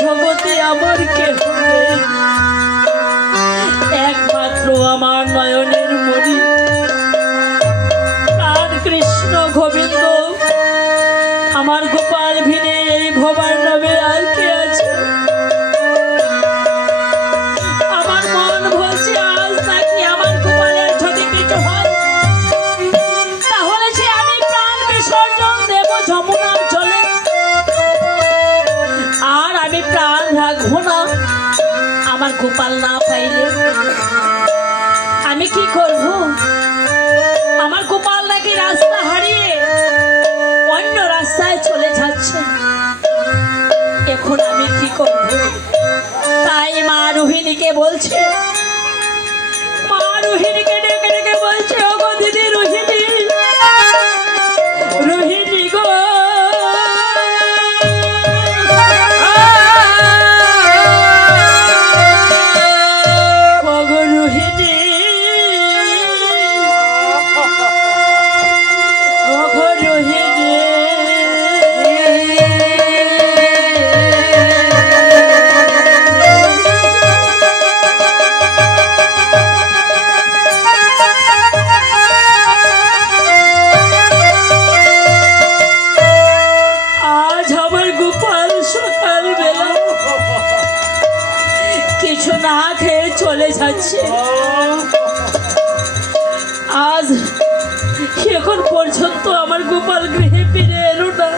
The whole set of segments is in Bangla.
জগতে আমার কেহ নেই, একমাত্র আমার নয়নের মণি প্রাণ কৃষ্ণ গোবিন্দ, আমার গোপাল ভিনে এই ভবার নামে আর কে আছে? আমার মন বলছে আজ নাকি আমার গোপালের যদি কিছু হয় তাহলে সে আমি প্রাণ বিসর্জন দেব যমুনার জলে, আর আমি প্রাণ রাখবো না আমার গোপাল না পাইলে। আমি কি করব? আমার গোপাল নাকি রাস্তা হারিয়ে অন্য রাস্তায় চলে যাচ্ছে, এখন আমি কি করব? তাই মা রোহিণীকে বলছে, মা রোহিণীকে ডেকে ডেকে বলছে, ও গো দিদি রোহিণী, রোহিণী গো, না খেয়ে চলে যাচ্ছে, আজ এখন পর্যন্ত আমার গোপাল গৃহে ফিরে এলো না,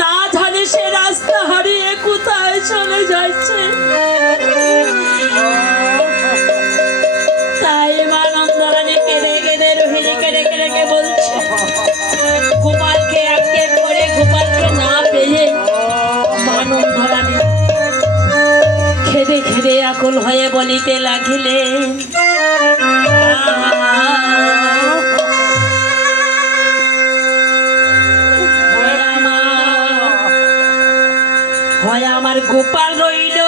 না জানে সে রাস্তা হারিয়ে কোথায় চলে যাচ্ছে। তাই মা নন্দরানী কেঁদে কেঁদে রোহিণীকে ডেকে ডেকে বলছে, গোপালকে আটকে পড়ে গোপালকে না পেয়ে মা নন্দরানী খেদে খেদে আকুল হয়ে বলিতে লাগিলে, হয় আমার গোপাল রইল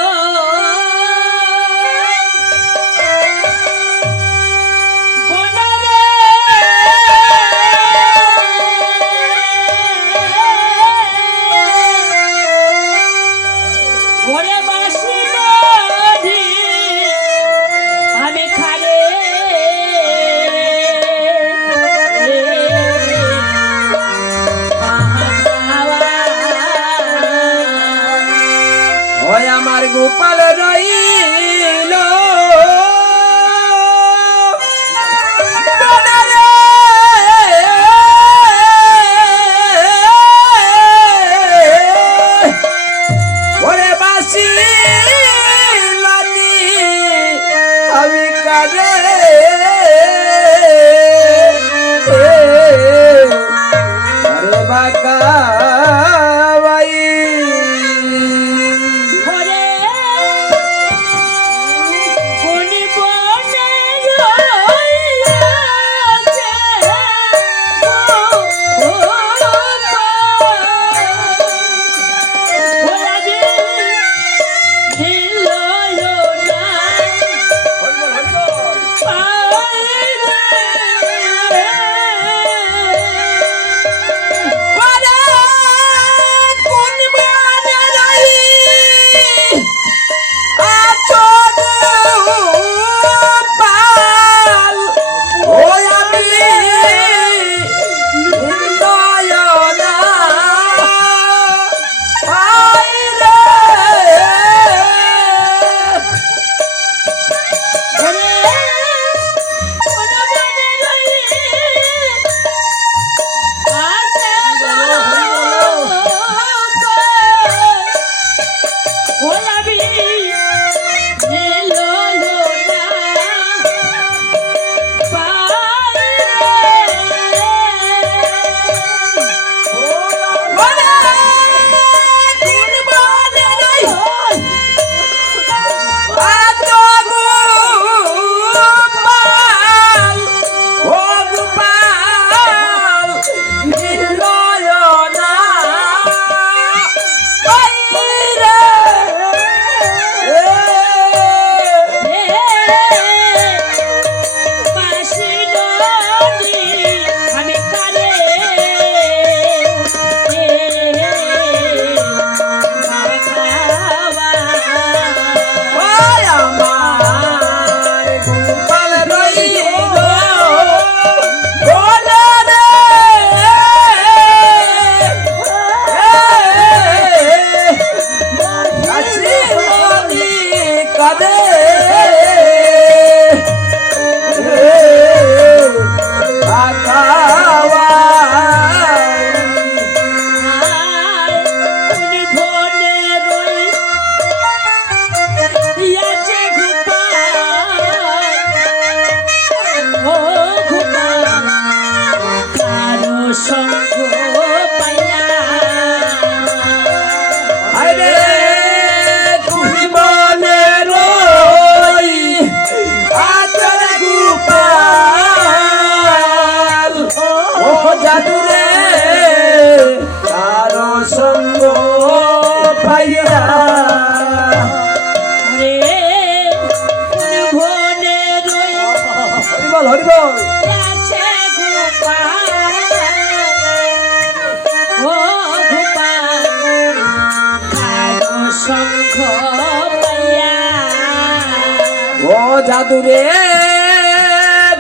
ও জাদুরে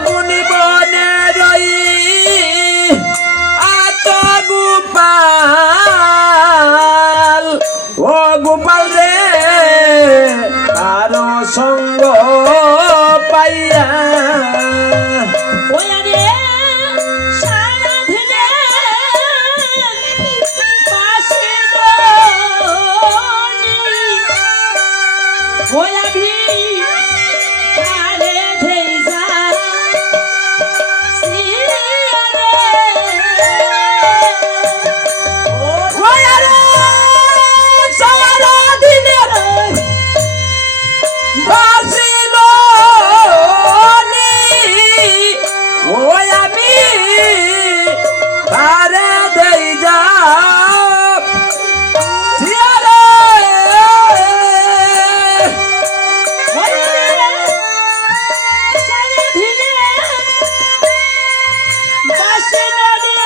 বনে রই আত গোপাল ও গোপাল রে কারো সঙ্গ পাইয়া ওয়া রে সারা দিনে বাসিনি ওয়া ভি কারে ধেইজা সিয়ারে ওয়ারে সারা দিনে বাসিল ওই আমি তারে দেই যা জিয়ারে সারা দিনে বাসিনি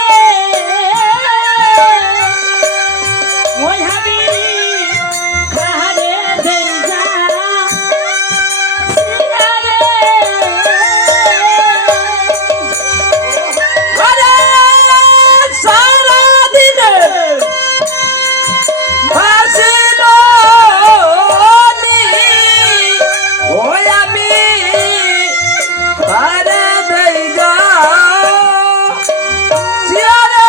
ওই হাবি কারে ধেইজা আরে সারা দিনে বাসিল ওই আমি তারে দেই যা জিয়ারে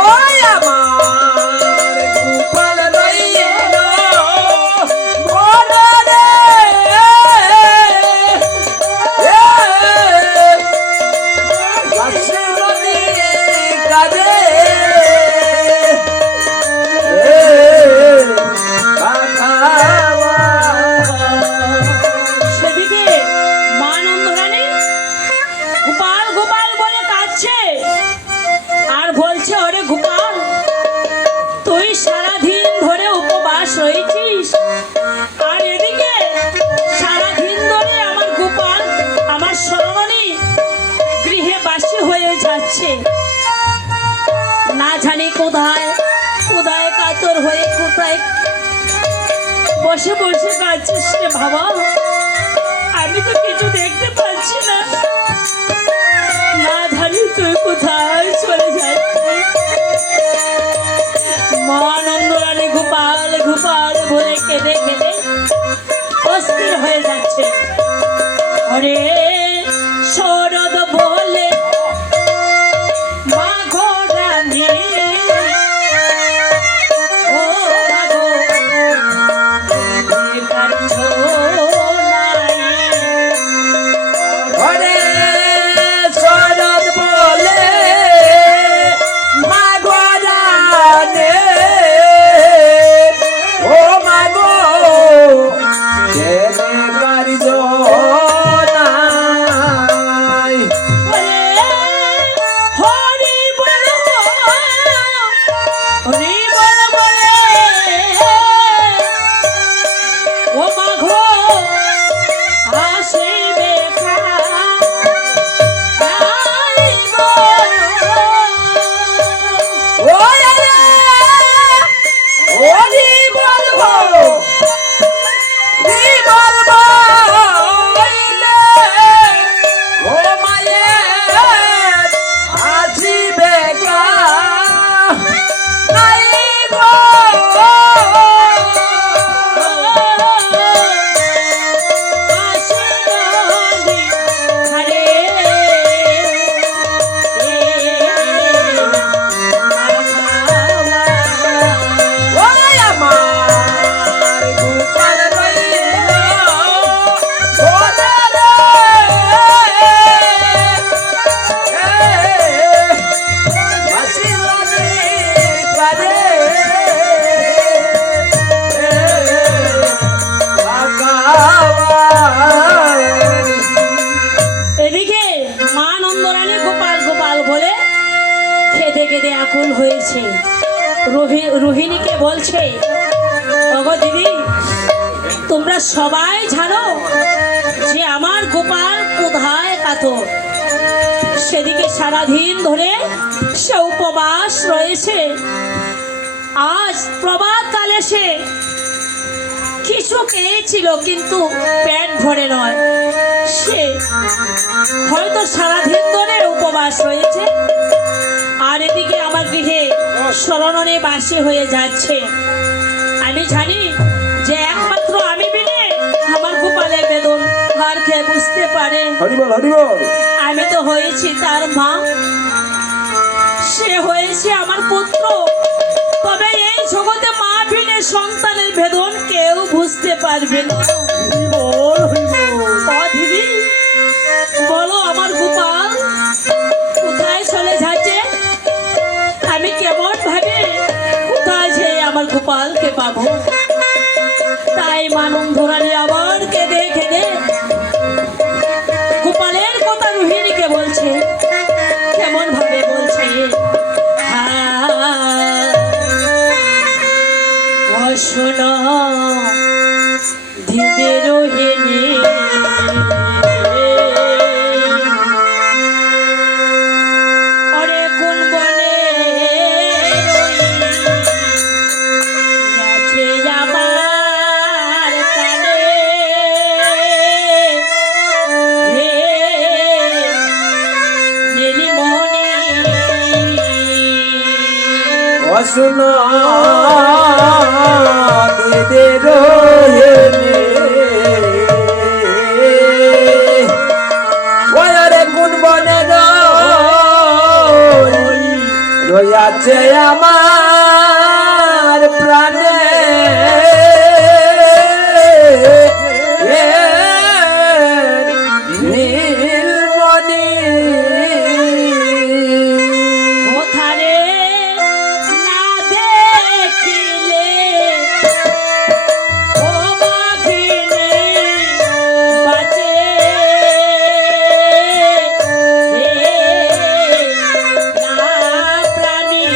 ওই আমার গোপাল রইল বনে রে বাসিরনি কাজে বাঁধাওয়া সেদিকে মা নন্দরানী গোপাল গোপাল বলে কাঁদছে আর বলছে ওরে গোপাল তুই সারাদিন ধরে উপবাস রয়েছিস আর এদিকে সারাদিন ধরে আমার গোপাল আমার সরমণি গৃহে বাসী হয়ে যাচ্ছে না জানি কোথায় কোথায় কাতর হয়ে কোথায় বসে বসে কাঁদছিস রে বাবা আমি তো কিছু দেখতে পাচ্ছি না না জানি তুই কোথায় চলে যাচ্ছিস মা নন্দরানী গোপাল গোপাল বলে কেঁদে কেঁদে অস্থির হয়ে যাচ্ছে ওরে শরৎ বলে মা গো রানী ও মা গো কাঁদছো নাই ওরে শরৎ বলে মাগো জানে ও মাগো কেনে কার্য নাই হরি বল বলে ও মাঘো আসিবে কাই গো ওরে ওরি বলবো রি বলবো ইলে ও মায়ে আসিবে কা নাই গো আসিবি হরে ওই আমার গোপাল রইল বনে রে বাসিরনি কাজে এদিকে মা নন্দরানী গোপাল গোপাল বলে খেদে খেদে আকুল হয়েছে রোহিণীকে বলছে ওগো দিদি তোমরা সবাই জানো যে আমার গোপাল কোথায় কাতর। সেদিকে সারাদিন ধরে সে উপবাস রয়েছে। আজ প্রভাত কালে সে কিছু খেয়েছিল, কিন্তু পেট ভরে নয়। সে হয়তো সারাদিন ধরে উপবাস রয়েছে। আর এদিকে আমার গৃহে স্মরণে বাসী হয়ে যাচ্ছে। আমি জানি যে একমাত্র আমি বিনে আমার গোপালের বেদন আর খেয়ে বুঝতে পারে। হরিবল হরিবল। আমি তো হয়েছি তার মা, সে হয়েছে আমার পুত্র। তবে এই জগতে মা বিনে সন্তানের বেদন কেউ বুঝতে পারবে না। ও দিদি, বলো আমার গোপাল কোথায় চলে যাচ্ছে? আমি কেমন ভাবে কোথায় যে আমার গোপালকে পাবো? তাই মানুষ ধরানি আবার কেঁদে কেঁদে গোপালের কথা রোহিণীকে বলছে। কেমন ভাবে বলছে, শোনো দিদি রোহিণী, অরে কোন বনে গেছে আমার কানে, হে নীলিমণি। অশুনো দিদি রোহিণী, ওরে কোন বনে রইয়াছে আমার প্রাণে, নীলমণি। ওথারে না দেখিলে ও বাঘিনী বাঁচে, হে না প্রাণী।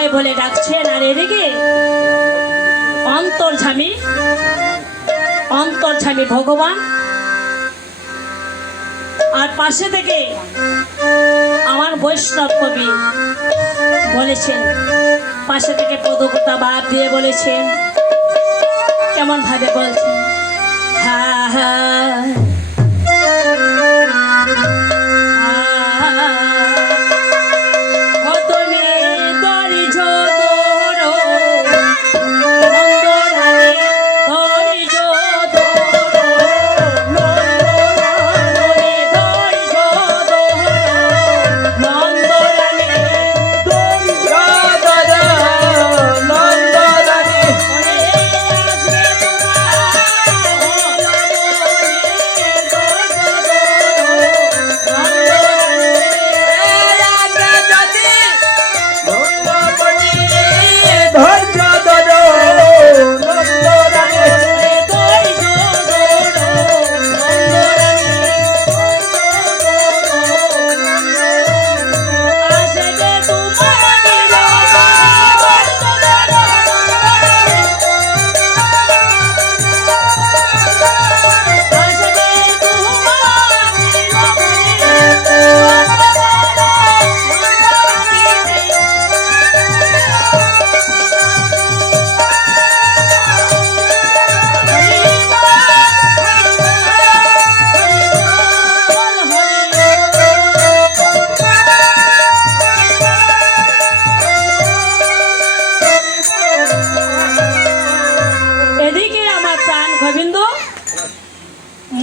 কোথায় বলে ডাকছেন, আর এদিকে অন্তর্যামী অন্তর্যামী ভগবান আর পাশে থেকে আমার বৈষ্ণব কবি বলেছেন, পাশে থেকে পদকতা বাদ দিয়ে বলেছেন, কেমন ভাবে বলছেন, হা হা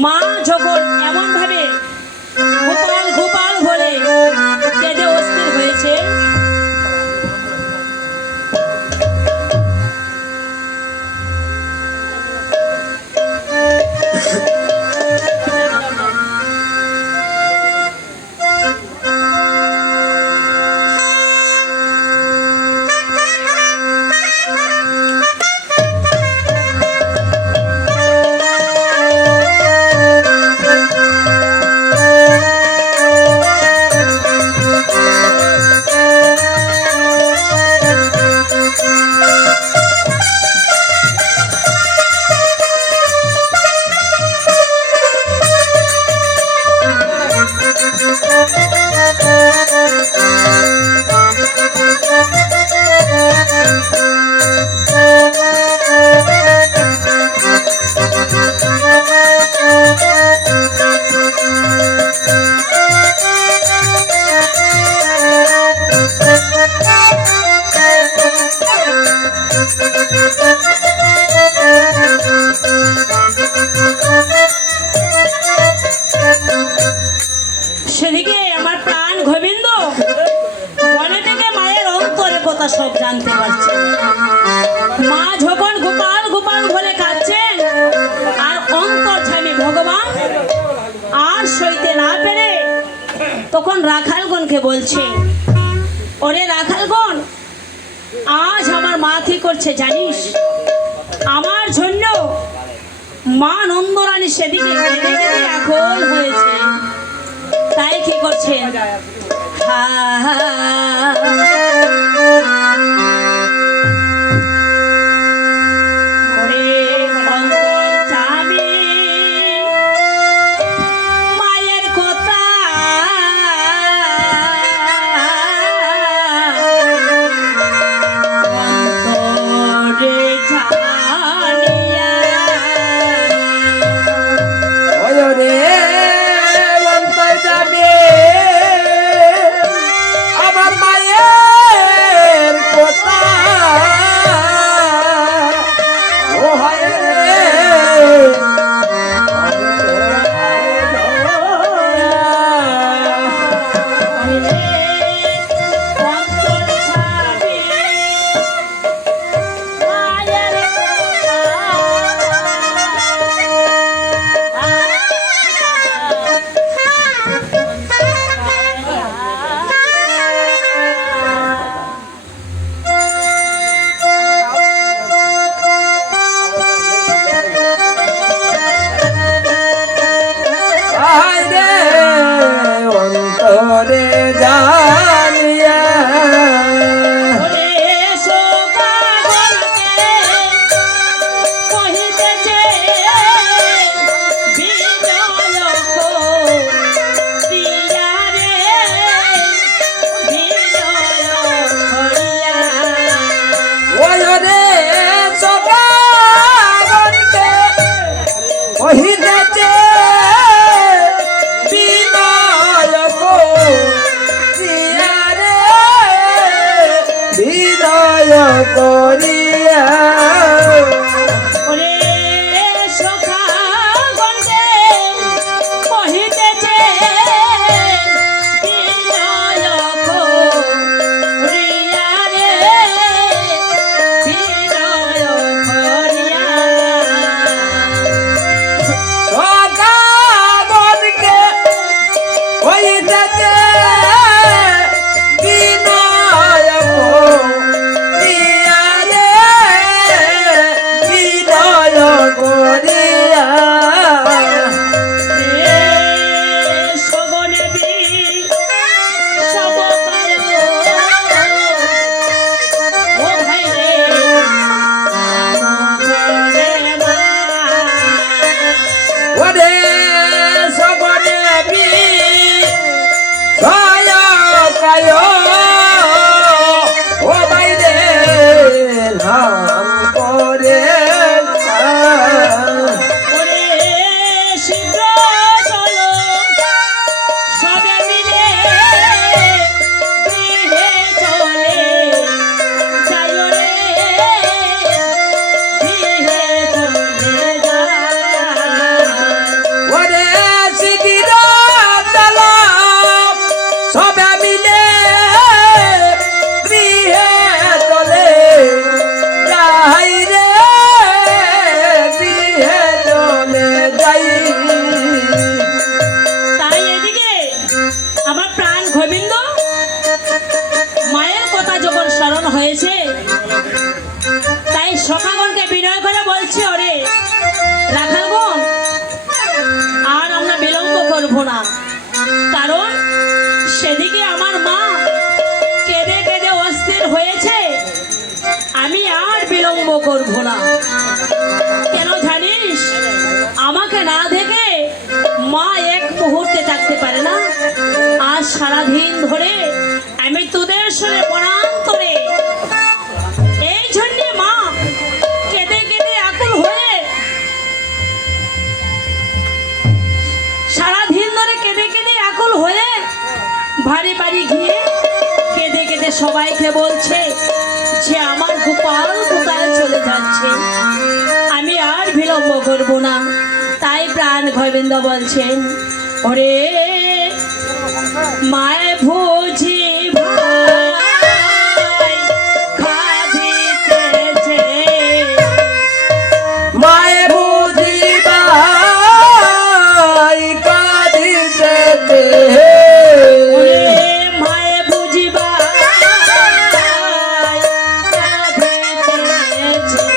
মা যখন এমন ভাবে গোপাল গোপাল বলে কেঁদে অস্থির হয়েছে, সেদিকে আমার প্রাণ গোবিন্দ মনে থেকে মায়ের অন্তরে কথা সব জানতে পারছে। মা যখন গোপাল গোপাল বলে কাঁদছেন আর অন্তর্যামী ভগবান আর সইতে না পেরে তখন রাখালগণকে বলছে, ওরে রাখালগণ, আজ আমার মা কি করছে জানিস? আমার জন্য মা নন্দরানী সেদিকে কেঁদে কেঁদে আকুল হয়েছে, তাই কি করছেন, মায়ের কথা অন্তরে জানিয়া রে অন্তর্যামী আমার মায়ের গোবিন্দ মায়ের কথা যখন স্মরণ হয়েছে, তাই সখাগণকে বিনয় করে বলছে, ওরে রাখালগণ, আর আমরা বিলম্ব করবো না, কারণ সেদিকে আমার মা কেঁদে কেঁদে অস্থির হয়েছে। আমি আর বিলম্ব করবো না। কেন জানিস, আমাকে না দেখে মা এক মুহূর্তে থাকতে পারে না। আজ সারাদিন ধরে আমি তোদের সঙ্গে প্রণাম করে, এই জন্যে মা কেঁদে কেঁদে আকুল হয়ে, সারাদিন ধরে কেঁদে কেঁদে আকুল হয়ে বাড়ি বাড়ি গিয়ে কেঁদে কেঁদে সবাইকে বলছে যে আমার গোপাল কোথায় চলে যাচ্ছে, আমি আর বিলম্ব করব না। তাই প্রাণ গোবিন্দ বলছেন, ওরে মায় ভুজি ভাই খাদিতেছে, মায়ে বুঝি ভাই কাঁদিতেছে, ওরে মায় বুঝি ভাই খাদিতেছে,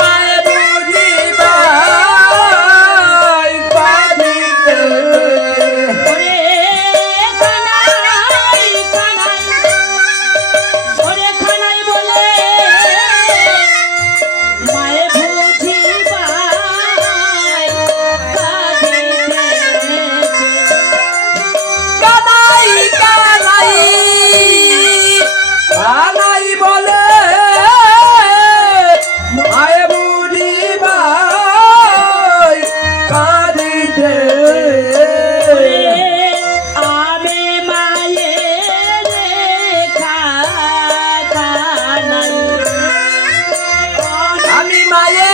মায়ে বুঝি ভাই কাঁদিতেছে। ওরে কানাই কানাই, ওরে কানাই বলে মায়ে বুঝি ভাই কাঁদিতেছে। কানাই কানাই কানাই বলে মায়ে বুঝি ভাই কাঁদিতেছে। আমি মায়ের কানাই, আমি মায়ের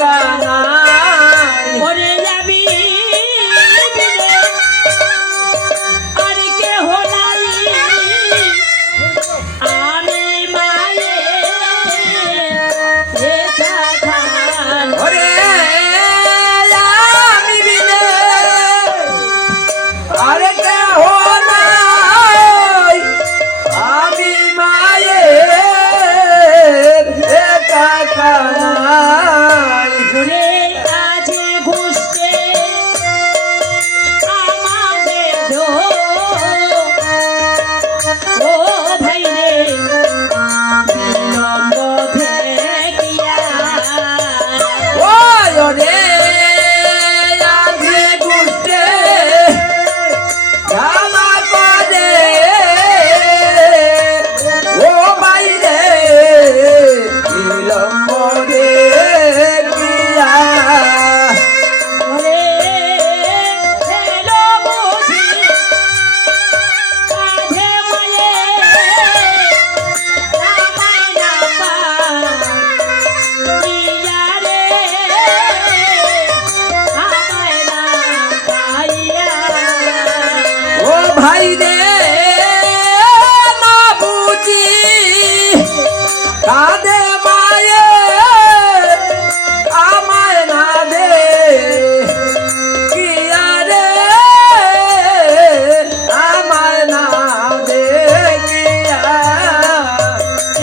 কানাই, ওরে আমি বিনে আর কেহ নাই, আমি মায়ের কানাই। ওরে আমি বিনে আরে কেহ নাই, আমি মায়ের কানাই। ওরে আজ ঘুষতে আমাদের ও ভাই রে বিলম্ব ভেটিয়া, ওই ওরে আজি গুষ্টে জামা করে ও বাইরে বিলম্ব রে কিয়া। ওরে এলো বুঝি কাঁধে মায়ে রামায় না পাইয়া রে, আমায় না পাইয়া। ও ভাই রে না বুঝি কাঁদে মায়ে আমায় না দে কিয়া রে, আমায় না দে কিয়া।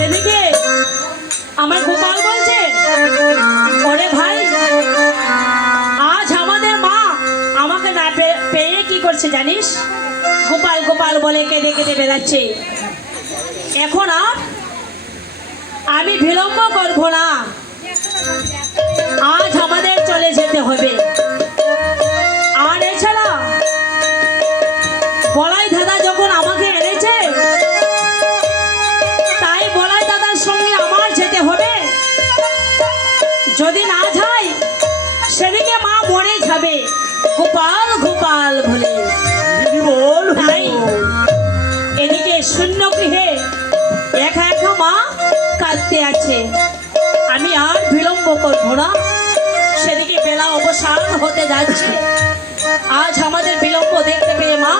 এদিকে আমার গোপাল বলছে, ওরে ভাই, আজ আমাদের মা আমাকে না পেয়ে কি করছে জানিস, গোপাল গোপাল বলে কেঁদে কেঁদে বেড়াচ্ছে। এখন আর আমি বিলম্ব করব না, আজ আমাদের চলে যেতে হবে। আর এছাড়া বলাই দাদা যখন আমাকে এনেছে, তাই বলাই দাদার সঙ্গে আমার যেতে হবে। যদি না যাই সেদিকে মা মরে যাবে গোপাল গোপাল বলে। তাই এদিকে শূন্য গৃহে একা একা মা কাঁদতে আছে। আমি আর বিলম্ব করবো না, সেদিকে বেলা অবসান হতে যাচ্ছে। আজ আমাদের বিলম্ব দেখতে পেয়ে মা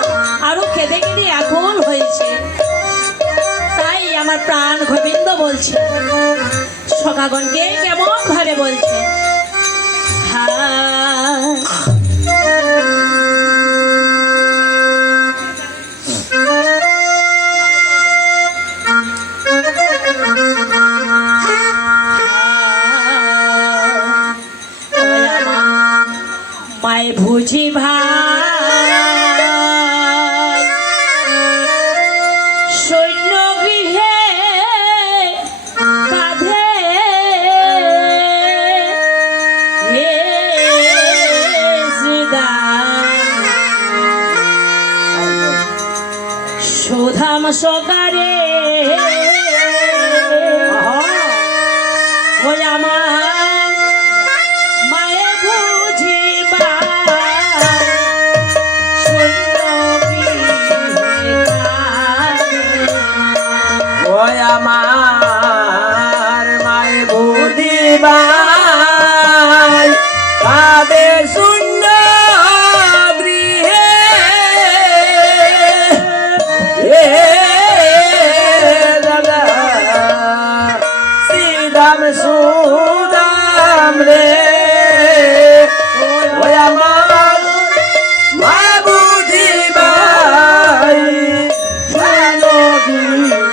আরো কেঁদে কেঁদে আকুল হয়েছে। তাই আমার প্রাণ গোবিন্দ বলছে, সখাগণকে কেমন ভাবে বলছে, হ্যাঁ মায়ে বুঝি ভাই সৈন্য গৃহে কাঁধে হে সুধাম সকারে ওই আমার মায়ে বুঝিবা শূন্য ওই আমার মায়ে বুঝিবাই কাঁদে শূন্য গৃহে এ দাদা শ্রীরাম সুদাম রে ওই আমার মা বুঝিবাই শূন্য গৃহে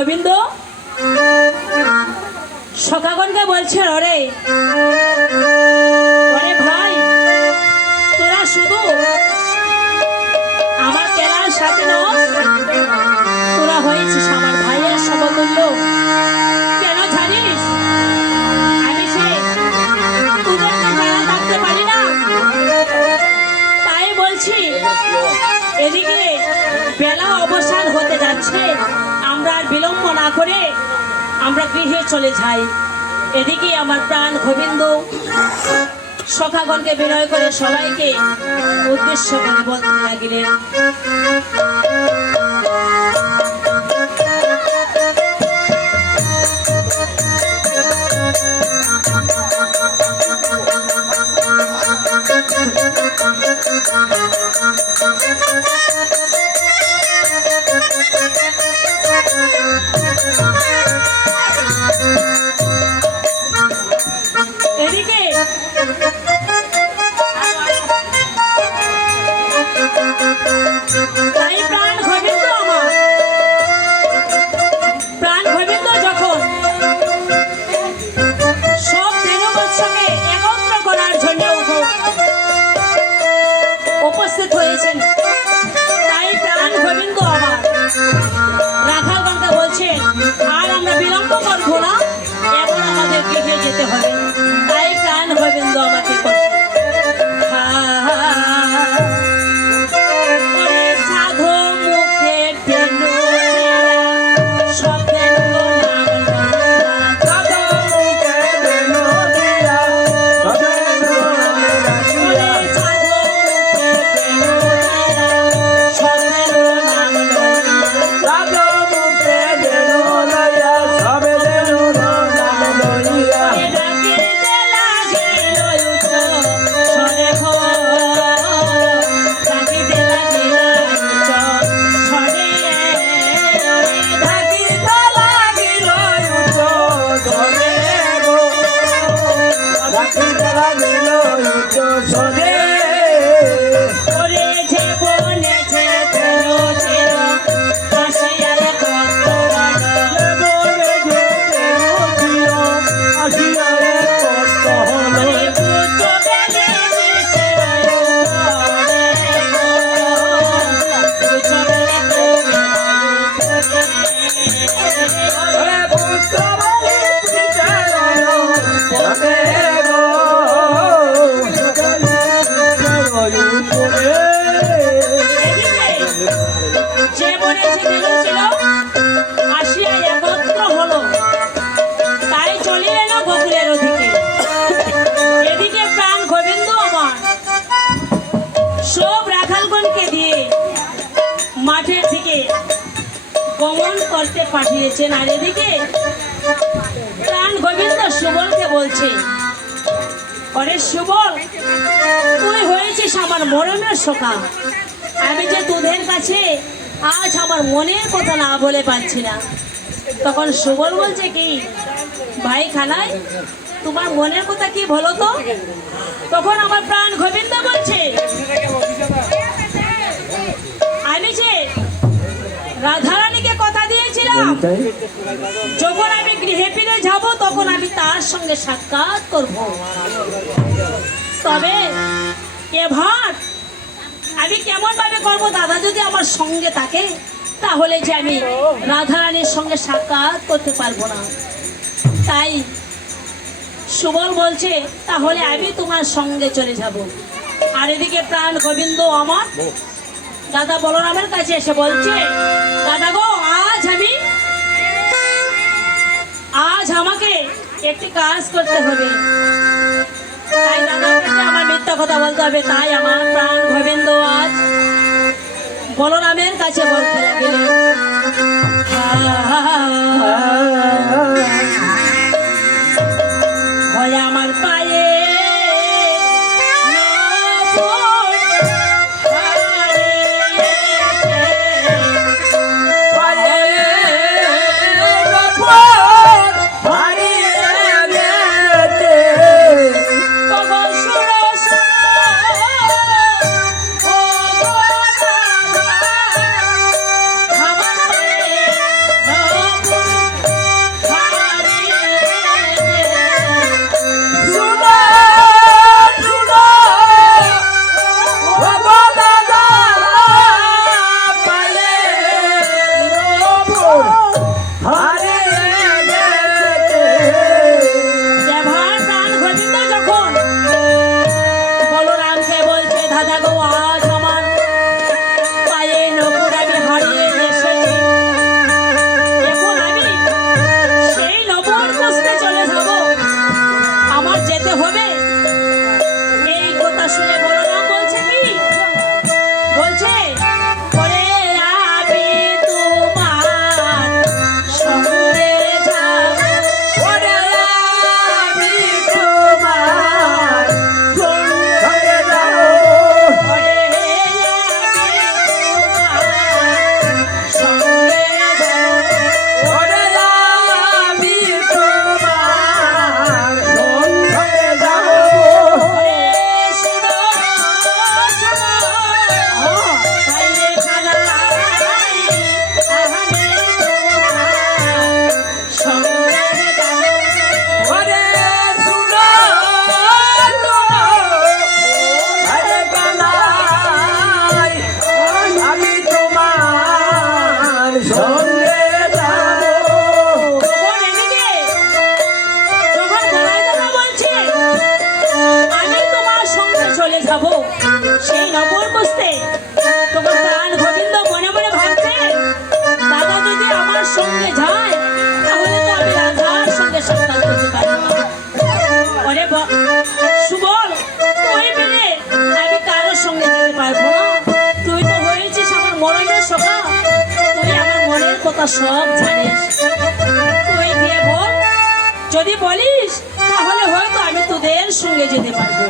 গোবিন্দ সখাগণকে বলছে, ওরে ওরে ভাই, তোরা শুধু আমার কেনার সাথে নস, তোরা হয়েছিস আমার ভাইয়ের সমতুল্য। কেন জানিস? আমি সে তোদেরকে জানা থাকতে পারি না, তাই বলছি এদিকে বেলা অবসান হতে যাচ্ছে, আমরা আর বিলম্ব না করে আমরা গৃহে চলে যাই। এদিকে আমার প্রাণ গোবিন্দ সখাগণকে বিনয় করে সবাইকে উদ্দেশ্য করে বলতে লাগিলেন, এদিকে তাই প্রাণ গোবিন্দ আমার প্রাণ গোবিন্দ যখন সব দেববৎসকে একত্র করার জন্য উপস্থিত হয়েছেন, তাই প্রাণ গোবিন্দ আমার রাখালগণকে বলছেন, আর আমরা বিলম্ব করবো না, এখন আমাদের গৃহে যেতে হবে। তাই প্রাণ গোবিন্দ আমাকে করছে, সাধু মুখে যে বলেছে দেখেছিল আসিয়া একত্র হলো, তাই চলে এলো গোকুলের ওদিকে। এদিকে প্রাণ গোবিন্দ আমার সব রাখালগণকে দিয়ে মাঠের দিকে গমন করতে পাঠিয়েছেন, আর এদিকে প্রাণ গোবিন্দ সুবলকে বলছে, অরে সুবল, তুই হয়েছিস আমার মরণের সখা, আমি যে তোদের কাছে আজ আমার মনের কথা না বলে পাচ্ছি না। তখন সুবল বলছে, কি ভাই খানাই, তোমার মনের কথা কি বলো তো? তখন আমার প্রাণ গোবিন্দ বলছে, আমি যে রাধারানীকে কথা দিয়েছিলাম, যখন আমি গৃহে ফিরে যাব তখন আমি তার সঙ্গে সাক্ষাৎ করব, তবে এবার আমি কেমন ভাবে করবো দাদা, যদি আমার সঙ্গে থাকে তাহলে যে আমি রাধারানীর সঙ্গে সাক্ষাৎ করতে পারবো না। তাই সুবল বলছে, তাহলে আমি তোমার সঙ্গে চলে যাব। আর এদিকে প্রাণ গোবিন্দ আমার দাদা বলরামের কাছে এসে বলছে, দাদা গো, আজ আমাকে একটি কাজ করতে হবে। তাই দাদা বলছে, আমার মিথ্যা কথা বলতে হবে। তাই আমার প্রাণ গোবিন্দ আজ বলরামের কাছে বলতে লাগলেন, হয় আমার পায়ে রাস্তা সব জানিস, তুই গিয়ে বল। যদি বলিস তাহলে হয়তো আমি তোদের সঙ্গে যেতে পারবো।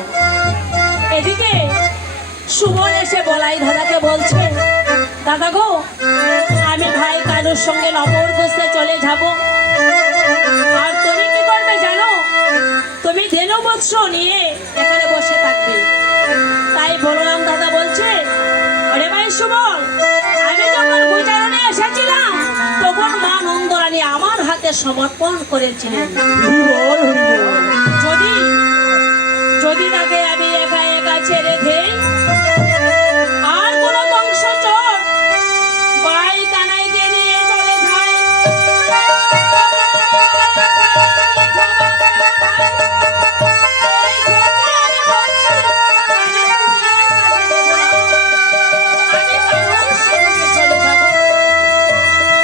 এদিকে সুমন এসে বলাই দাদাকে বলছে, দাদা গো, আমি ভাই কানুর সঙ্গে নগর গোসে চলে যাব। আর তুমি কি করবে জানো? তুমি ধেনু বৎস নিয়ে এখানে বসে থাকবে। তাই বললাম দাদা বলছে, আরে ভাই সুমন, আমি যখন গুজারণে এসেছিলাম তখন মা নন্দরানী আমার হাতে সমর্পণ করেছিলেন। হরিবল হরিবল। যদি যদি তাকে আমি একা একা ছেড়ে দেই, আর কোন বংশচর ভাই কানাইকে নিয়ে চলে যায়, আমি কারোর সঙ্গে চলে যাব।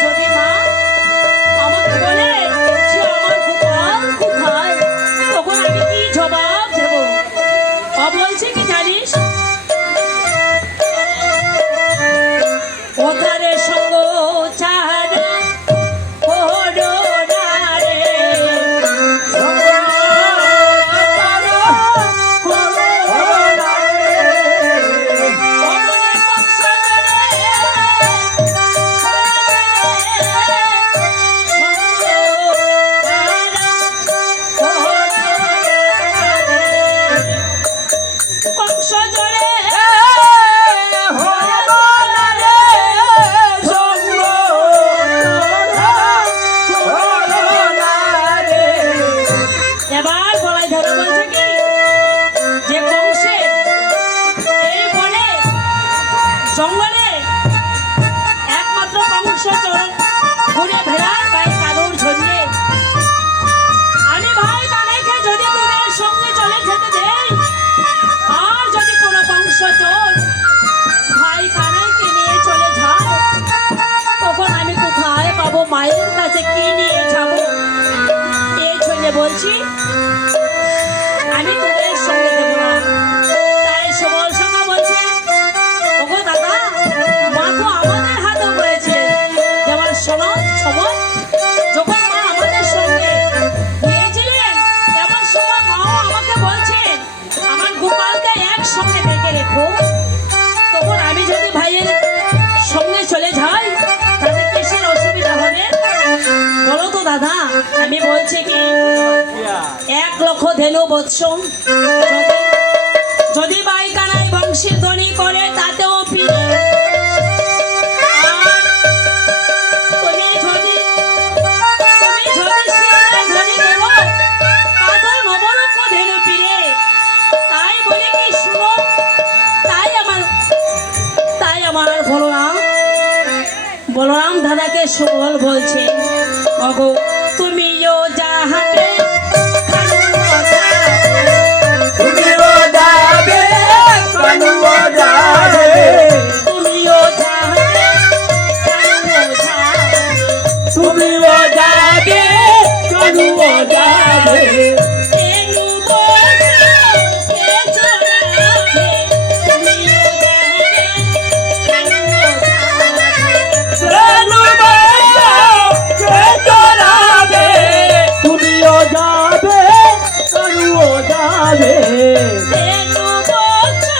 যদি মা আমাকে বলে যে আমার গোপাল কোথায়, তখন আমি কি জবাব দেব? ও বলছে কি জানিস, ওধারে সঙ্গ চাহারা ওডো নারে, অমনি বংশ ধরে সঙ্গ চাহারা ওডো নারে, বংশ জোরে এবার বলাই ধরে বলছে কি, যে বংশে এই বনে জঙ্গলে একমাত্র বংশ চরণ ঘুরে বেড়ায় ভাই কারোর জন্যে। আমি ভাই কানাইকে যদি তোদের সঙ্গে চলে যেতে দেই, আর যদি কোনো বংশচর ভাই কানাইকে নিয়ে চলে যায়, তখন আমি কোথায় পাবো? মায়ের কাছে কি নিয়ে যাবো? এই জন্য বলছি আমি তোদের সঙ্গে দেব না। তাই সবল সঙ্গে বলছে, ওগো দাদা, মা তো আমাদের হাতে পড়েছে। যেমন শোনো সময় যখন মা আমাদের সঙ্গে গিয়েছিলেন, এমন সময় মাও আমাকে বলছেন আমার গোপালকে একসঙ্গে ডেকে রেখো। তখন আমি যদি ভাইয়ের সঙ্গে চলে যাই, তাতে কিসের অসুবিধা হবে বলো তো দাদা? আমি বলছি কি, 1,00,000 ধেনু বৎস যদি বাই কানাই বংশীর ধ্বনি করে, তাতেও ফিরে। আর তুমি যদি শিয়ালের ধ্বনি করো, তাতেও 9,00,000 ধেনু ফিরে। তাই বলে কি শুনো, তাই আমার বলরাম দাদাকে সুবল বলছে, ওগো তুমিও যাহাবে তুমিও যাবে কানুও যাবে, তুমিও যাহাবে তুমিও যাবে কানুও যাবে, তেনু বলছো কে চড়াবে, তুমিও যাহাবে কানুও যাবে, রেণু বৈশা কে চড়াবে, তুমিও যাবে কানুও যাবে, তেনু বলছো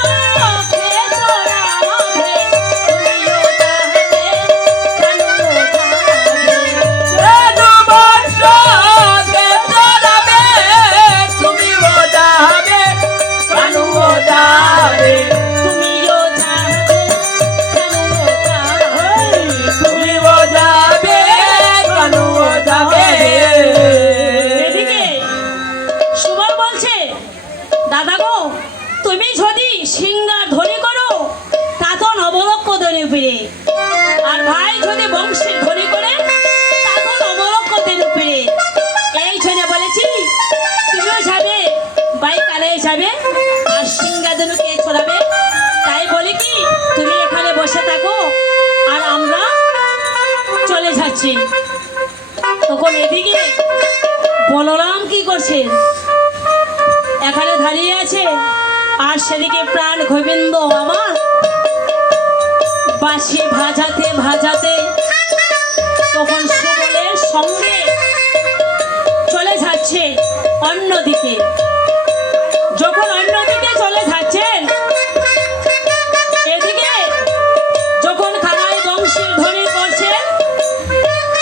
কে চড়াবে, তুমিও যাহাবে কানুও যাবে, রেণু বৈশা কে চড়াবে, তুমিও যাবে কানুও যাবে, তুমিও যাহাবে কানুও যাবে। তুমিও যাবে কানুও যাবে। এদিকে সুবল বলছে, দাদা গো, তুমি যদি সিংহার ধ্বনি করো, তা তো 9,00,000 ধনী ফিরে। আর ভাই যদি বংশের ধ্বনি করে, তা তো 9,00,000 ধনী ফিরে। এই জন্য বলেছি তুমিও যাবে, ভাই কানাই যাবে, আর সিংহাধনু কে ছড়াবে। তাই বলি কি, তুমি এখানে বসে থাকো, আর আমরা চলে যাচ্ছি। তখন এদিকে বলরাম কি করছে, এখানে দাঁড়িয়ে আছে, আর সেদিকে প্রাণ গোবিন্দ আমার বাঁশি ভাজাতে ভাজাতে তখন সুবলের সঙ্গে চলে যাচ্ছে অন্যদিকে। যখন অন্যদিকে চলে যাচ্ছেন, এদিকে যখন কানাই বংশীর ধ্বনি করছেন,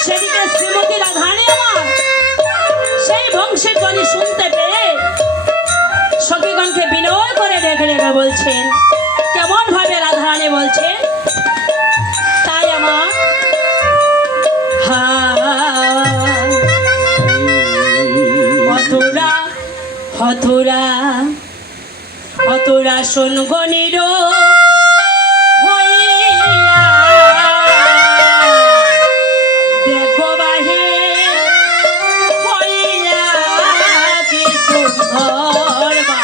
সেদিকে শ্রীমতী রাধারানী আমার সেই বংশীর ধ্বনি শুনতে পেয়ে সখীগণকে বিনয় করে রেখে রেখে বলছেন, কেমন ভাবে রাধারানী বলছেন, তাই আমার হতুরা হতুরা হতুরা শোন গণির দেখো বাহে হইয়া কি সুন্দর বা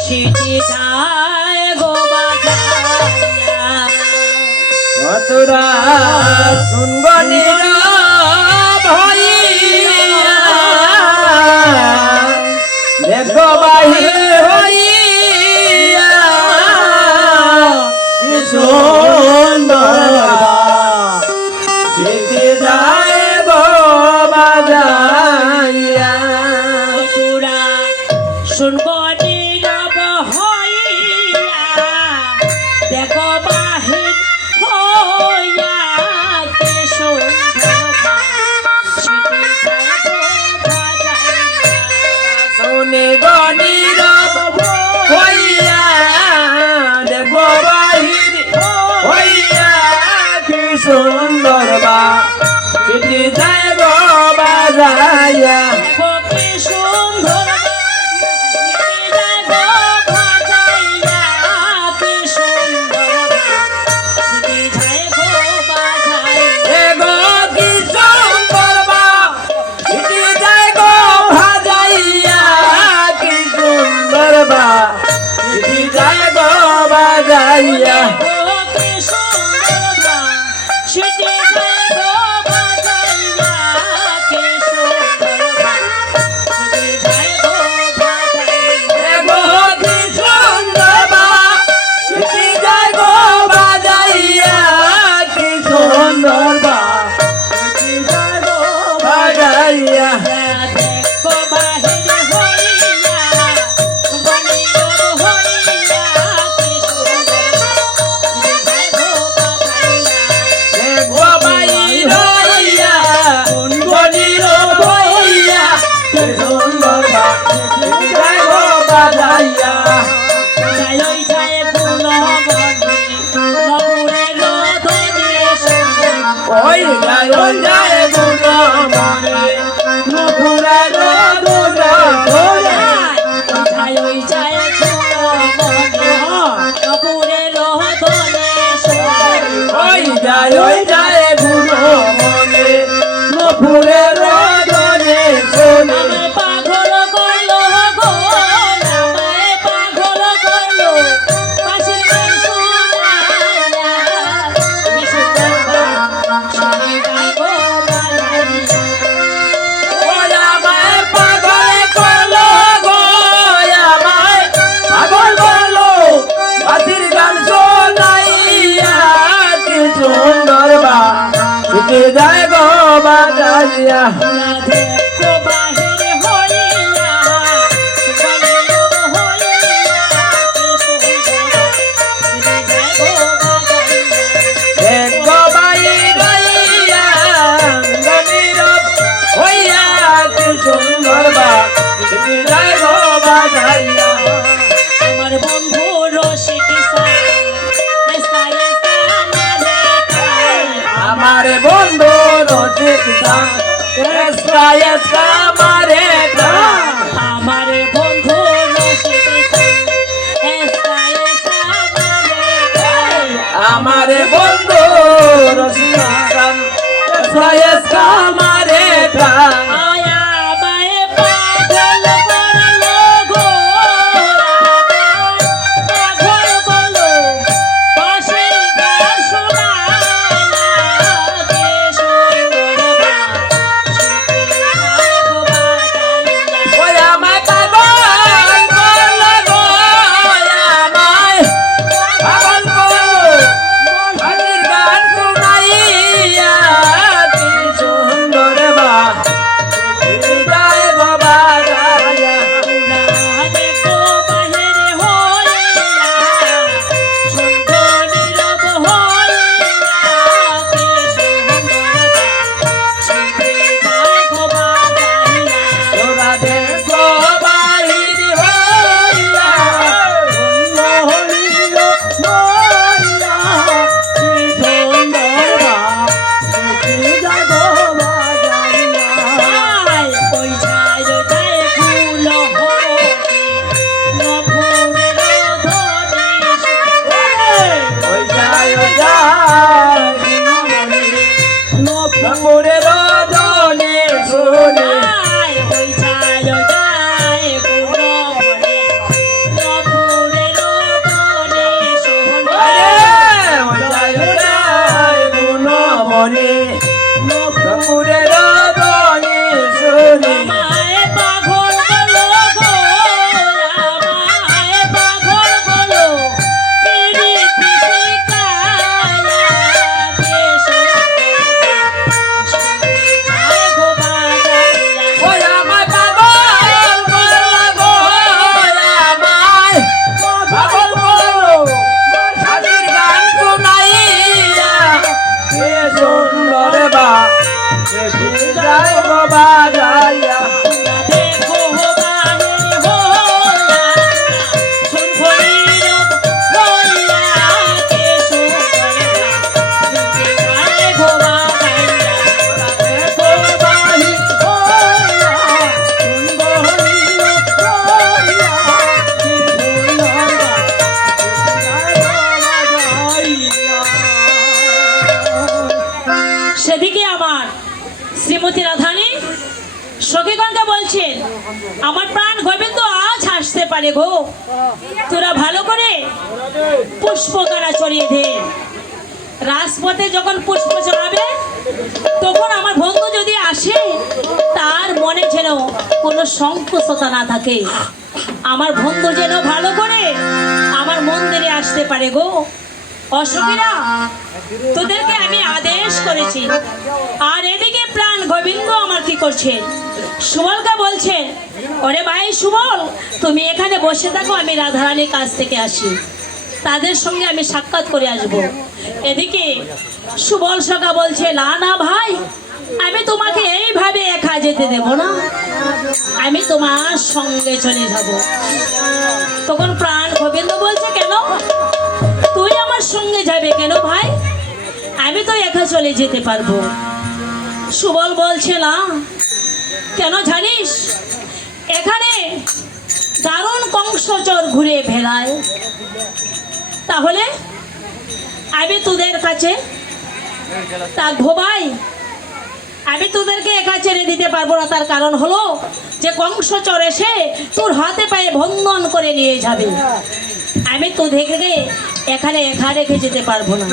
সিটি যায় গো বাজাইয়া। মথুরা শুনবনি ভইয়া দেখো বাহির হইয়া কি সুন্দর চিঠি যায় গো বাজাইয়া। মথুরা শুনবো নীরব হইয়া দেখো বাহির হইয়া কি সুন্দর সিটি যায় গো বাজাইয়া। শুনে গণিরব হইয়া দেখো বাহির হইয়া কি সুন্দর বা চিঠি যায় গো বাজাইয়া। দেখো কি সুন্দর সিটি যায় গো বাজাইয়া, কি সুন্দর সিটি যায় গো বাজাইয়া। এগো কি সুন্দর বা চিঠি যায় গো ভাজাইয়া কি সুন্দর বা চিঠি যায় গো বাজাইয়া। এগো কি সুন্দর বা চিঠি যায় গো বাজাইয়া কি সুন্দর বা চিঠি যায় গো বাজাইয়া। দেখো বাহির হইয়া গণির হইয়া কি সুন্দর বা চিঠি যায় গো বাজাইয়া। ওই যায় গুণ মনে নপুরা ধরে ওই যায় গুণ মনে নপুরে রজনে চলে। পাগল করলো গো আমায় পাগল করলো পাশের গান শোনায়া কি সুন্দর শুনি গায় গো বাজাইয়া। ওই আমায় পাগল করলো গো আমায় পাগল করলো বাসির গান শোনাইয়া কি সুন্দর বা চিঠি যায় গো বাজাইয়া। দেখো বাহির হইয়া গণির হইয়া কি সুন্দর সিটি যায় গো বাজাইয়া। দেখো বাহির হইয়া গণির হইয়া কি সুন্দর বা চিঠি যায় গো বাজাইয়া। আমার বন্ধু রসিক আমার বন্ধু রসিক মারে আমার বন্ধু রসিক আমার বন্ধু রসিক মারে আয়া মায়ে পাগল করলো গো পাগল করলো পাশে গান শোনায়া কি সুন্দর ওই আমায় পাগল করলো গো আমায় পাগল করলো হাজির গান শুনাইয়া বাজাইয়া দেখো বাহির হইয়া শঙ্খনীর হইয়া কে সুরে দেখো বাহিয়া দেখো বাহি হইয়া সেদিকে আমার শ্রীমতী রাধানী সখীগণকে বলছেন, আমার প্রাণ গোবিন্দ আজ আসতে পারে গো, তোরা ভালো করে পুষ্পকারা চড়িয়ে দে। রাজপথে যখন পুষ্প চড়াবে তখন আমার বন্ধু যদি আসে তার মনে যেন কোনো সংকোচতা না থাকে, আমার বন্ধু যেন ভালো করে আমার মন্দিরে আসতে পারে গো। অসখীরা, তোদেরকে আমি আদেশ করেছি, আর এদিকে প্রাণ গোবিন্দ আমার কি করছে? সুবলকে বলছেন, ওরে ভাই সুবল, তুমি এখানে বসে থাকো, আমি রাধারানীর কাছ থেকে আসি, তাদের সঙ্গে আমি সাক্ষাৎ করে আসব। এদিকে সুবল সখা বলছে, না না ভাই, আমি তোমাকে এইভাবে একা যেতে দেব না, আমি তোমার সঙ্গে চলে যাব। তখন প্রাণ গোবিন্দ বলছে, কেন তুই আমার সঙ্গে যাবে কেন ভাই? আমি তো একা চলে যেতে পারবো। সুবল বলছে, না কেন জানিস, এখানে দারুণ কংসচর ঘুরে ভেলায়, তাহলে আমি তোদের কাছে থাকবো ভাই, আমি তোদেরকে একা ছেড়ে দিতে পারবো না। তার কারণ হলো যে কংসচর এসে তোর হাতে পায়ে বন্ধন করে নিয়ে যাবে, আমি তোদেরকে এখানে একা রেখে যেতে পারবো না,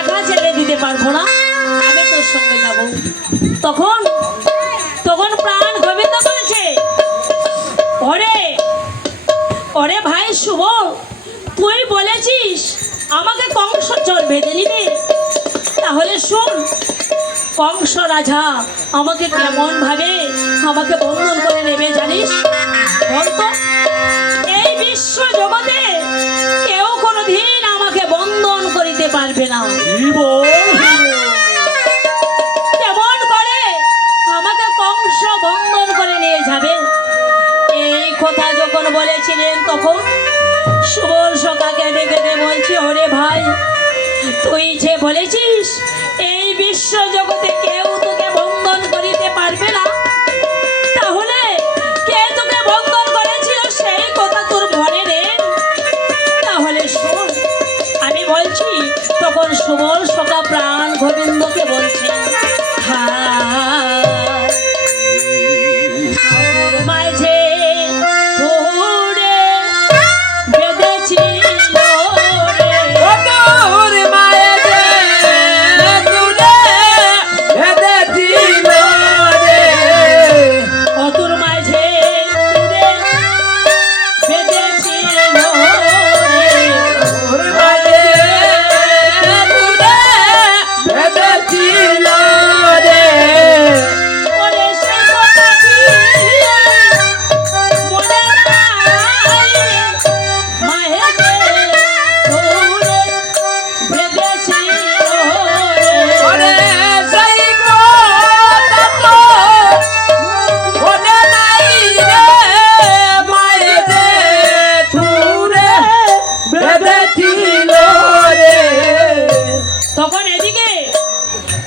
একা ছেড়ে দিতে পারবো না, আমি তোর সঙ্গে যাব। তখন তখন প্রাণ গোবিন্দ বলেছে, ওরে ওরে ভাই সুবল, তুই বলেছিস আমাকে কংসচর বেঁধে নিবে, তাহলে শোন, কংস রাজা আমাকে কেমন ভাবে আমাকে বন্ধন করে নেবে জানিস? বলতো, এই বিশ্ব জগতে কেউ কোনোদিন আমাকে বন্ধন করিতে পারবে না। কেমন করে আমাকে কংস বন্ধন করে নিয়ে যাবে? এই কথা যখন বলেছিলেন তখন সুবল সখাকে দেখে বলছি, ওরে ভাই, তুই যে বলেছিস এই বিশ্ব জগতে কেউ তোকে বন্ধন করিতে পারবে না, তাহলে কে তোকে বন্ধন করেছিল সেই কথা তোর মনে নেই? তাহলে শোন, আমি বলছি। তখন সুবল সখা প্রাণ গোবিন্দকে বলছে, মাঝে ঘুরে বেঁধেছিল রে, তোর মায়েতে দূরে বেঁধেছিল রে, অতুর মাঝে ঘুরে বেঁধেছিল রে, তোর মায়েতে দূরে বেঁধেছিল রে। ওরে সে কথা কি মনে নাই, মাঝে ঘুরে বেঁধেছিল রে। ওরে সেই কথা তো মনে নাই রে, মায়েতে দূরে বেঁধেছিল রে। তখন এদিকে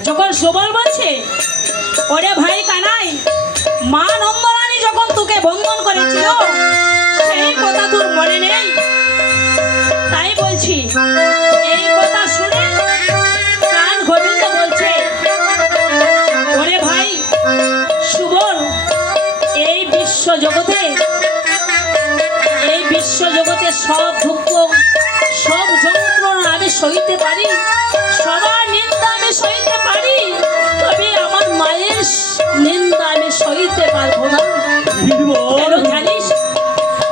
যখন সুবল বলছে, ওরে ভাই কানাই, মা নন্দরানী যখন তোকে বন্ধন করেছিল সেই কথা তোর মনে নেই? তাই বলছি। এই কথা শুনে প্রাণ গোবিন্দ বলছে, ওরে ভাই সুবল, এই বিশ্ব জগতে সব দুঃখ, সব যন্ত্রণা আমি সইতে পারি, সবার নিন্দা আমি সইতে পারি, তবে আমার মায়ের নিন্দা আমি সইতে পারবো না। কেন জানিস?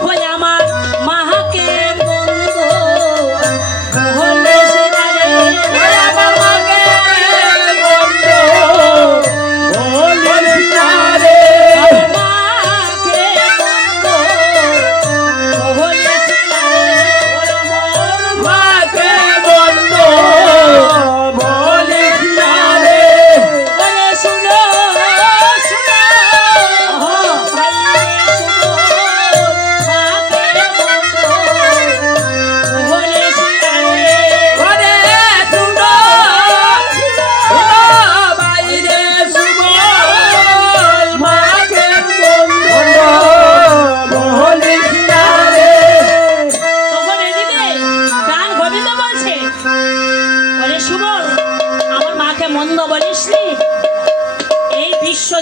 ওই আমার মাকে বন্ধ হলে সে জানে, ওরে আমার মাকে বন্ধ বলিস না রে, মাকে বন্ধ হলে সে জানে, মাকে বন্ধ বলিস না রে।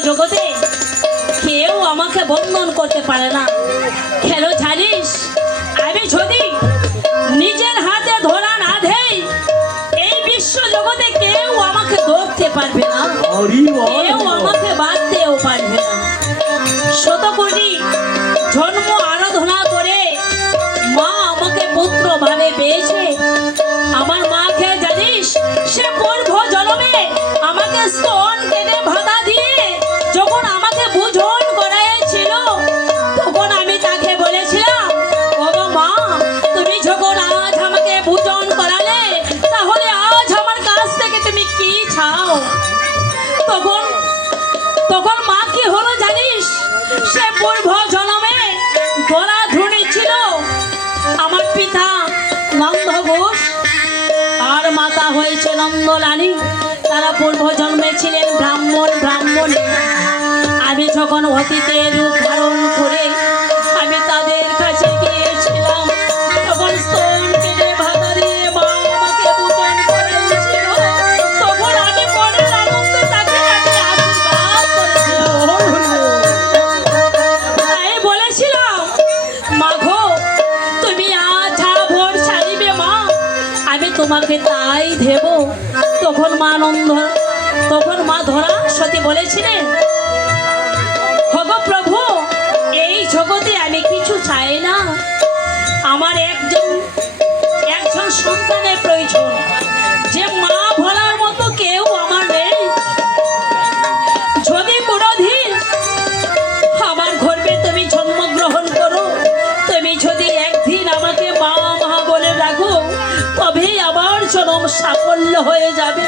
জগতে কেউ আমাকে বন্ধন করতে পারে না। কেন জানিস? আমি যদি নিজের হাতে ধরা না দেই, এই বিশ্ব জগতে কেউ আমাকে ধরতে পারবে না, কেউ আমাকে বাঁধতেও পারবে না। শতকোটি জন্ম আরাধনা করে মা আমাকে পুত্র ভাবে পেয়েছে। আমার মাকে জানিস, সে পূর্ব জন্মে আমাকে স্তন কেটে ভাতা দিয়ে যখন আমাকে বুঝন করাইছিল, তখন আমি তাকে বলেছিলাম, ওগো মা, তুমি যখন আজ আমাকে বুঝন করালে, তাহলে আজ আমার কাছ থেকে তুমি কি চাও? তখন তখন মা কি হলো জানিস? সে পূর্ব জন্মে গলা ধুনি ছিল আমার পিতা নন্দ ঘোষ, আর মাতা হয়েছে নন্দলানী। তারা পূর্ব জন্মে ছিলেন ব্রাহ্মণী। আমি যখন অতীতে রূপ ধারণ করে আমি তাদের কাছে গিয়েছিলাম, তখন স্তন কেটে ভাতা দিয়ে মা আমাকে পূজন করেছিল। তখন আমি মনের আনন্দে তাকে আমি আশীর্বাদ করেছিলাম। তাই বলেছিলাম, মা গো, তুমি আজ যা ভোর ছাড়িবে মা, আমি তোমাকে তাই দেব। তখন মা ধরা সতী বলেছিলেন, ভগো প্রভু, এই জগতে আমি কিছু চাই না, আমার একজন সন্তানের প্রয়োজন, যে মা ভোলার মতো কেউ আমার নেই। যদি কোনোদিন আমার গর্ভে তুমি জন্মগ্রহণ করো, তুমি যদি একদিন আমাকে মা মা বলে রাখো, তবেই আমার জন্ম সাফল্য হয়ে যাবে।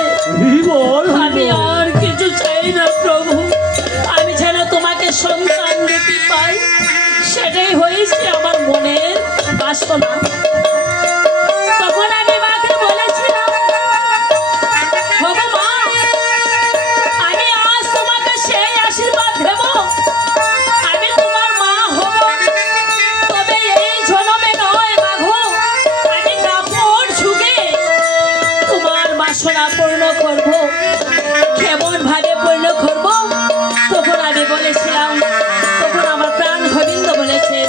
আমি আর কিছু চাই না প্রভু, আমি যেন তোমাকে সন্তান দিতে পাই, সেটাই হয়েছে আমার মনের বাসনা। তখন আমি মাকে বলেছিলাম, ওগো মা, আমি আজ তোমাকে সেই আশীর্বাদ দেব, আমি তোমার মা হব, তবে এই জন্মে নয় মা গো, আমি কাপড় ঝুঁকে তোমার বাসনা পূর্ণ করব। কেমন ভাবে পূর্ণ করব? তখন আমি বলেছিলাম, তখন আমার প্রাণ গোবিন্দ বলেছে,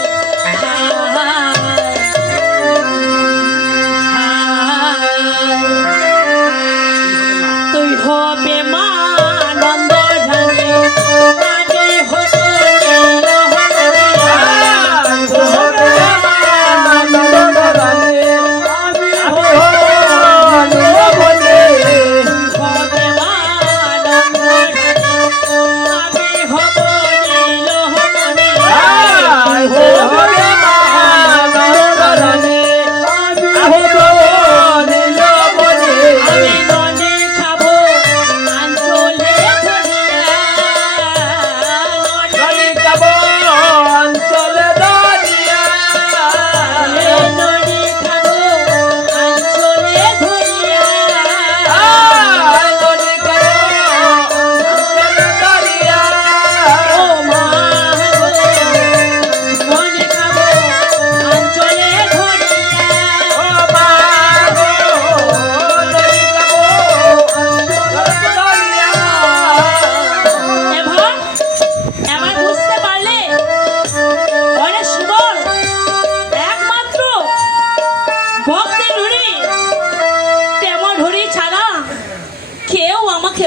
তুই হবে মা নন্দ রানী, আমি হব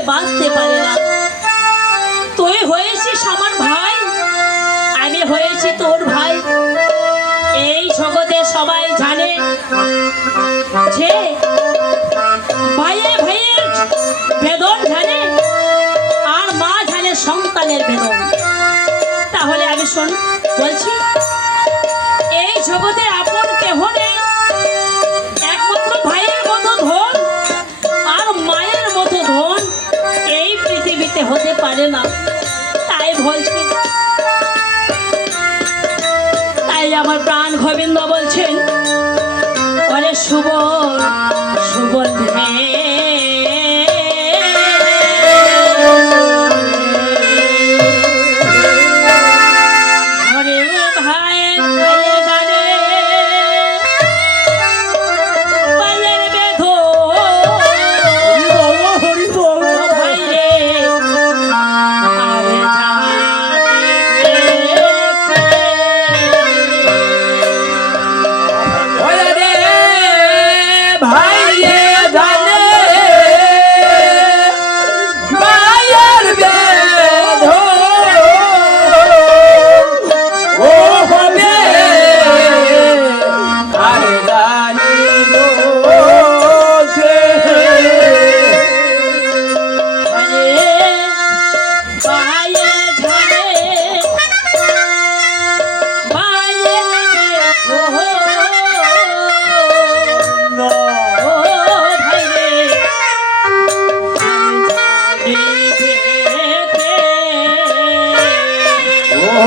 বাঁচতে পারে না। তুই হয়েছিস আমার ভাই, আমি হয়েছি তোর ভাই। এই জগতে সবাই জানে যে ভাইয়ে ভাইয়ের বেদন জানে, আর মা জানে সন্তানের বেদন। তাহলে আমি বলছি, এই জগতে আপন কেহ নেই, একমাত্র ভাইয়ের মতো ধন আর মায়ের মতো ধন এই পৃথিবীতে হতে পারে না। তাই বলছি, তাই আমার প্রাণ গোবিন্দ বলছেন, ওরে সুবল সুবল রে,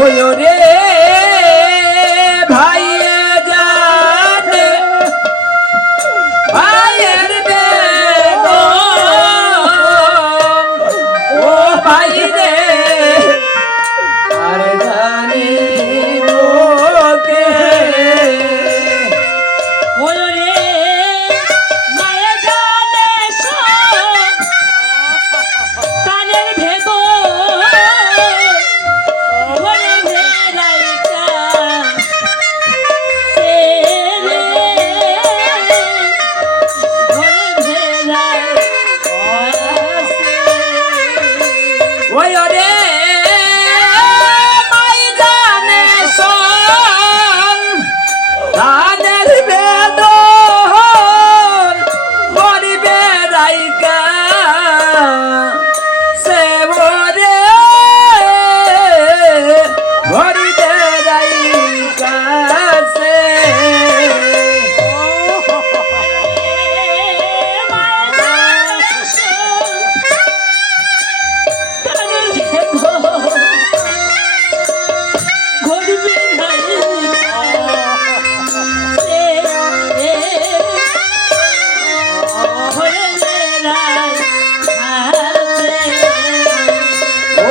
ওই রে ভাইয়ে জানে ভাইয়ের বেদন ও ভাই রে আর জানি লোকে ওরে মায়ে জানে সব কানের ভেতর ঘরে ভেলাইকা সে রে ঘরে ভেলাই ওই রে মাই জানে সন তাদের বেদন গরিবে রাইকা সে ওরে গরিবে রাইকা সে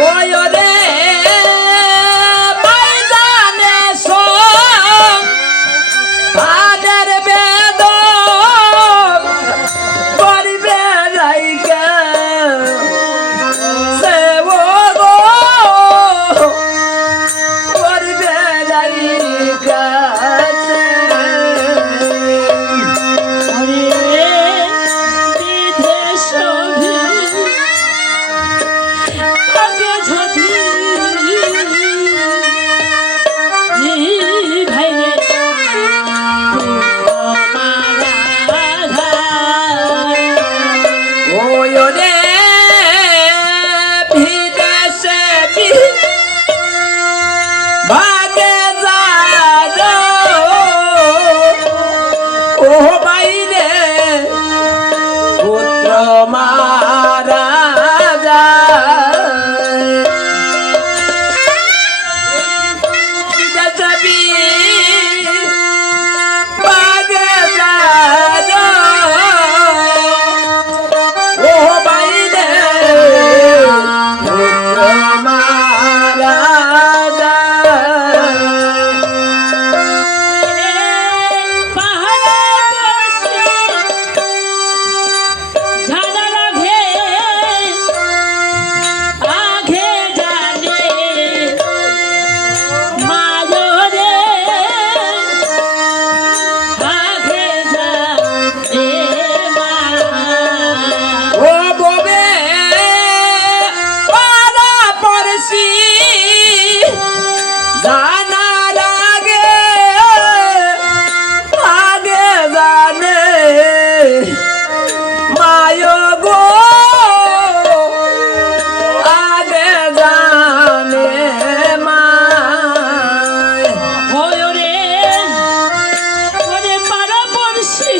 ওই রে মাই জানে সন তাদের বেদন গরিবে রাইকা সে ও গো গরিবে রাইকা সে ওই রে বিদেশে ভাগে যাও ও বাইরে পুত্র মারা যায় বিদেশে ভাগে যাও ও বাইরে পুত্র মারা ও ববে পাড়া পড়শি জানার আগে আগে জানে মায় গো আগে জানে মায় ওই রে পাড়া পড়শি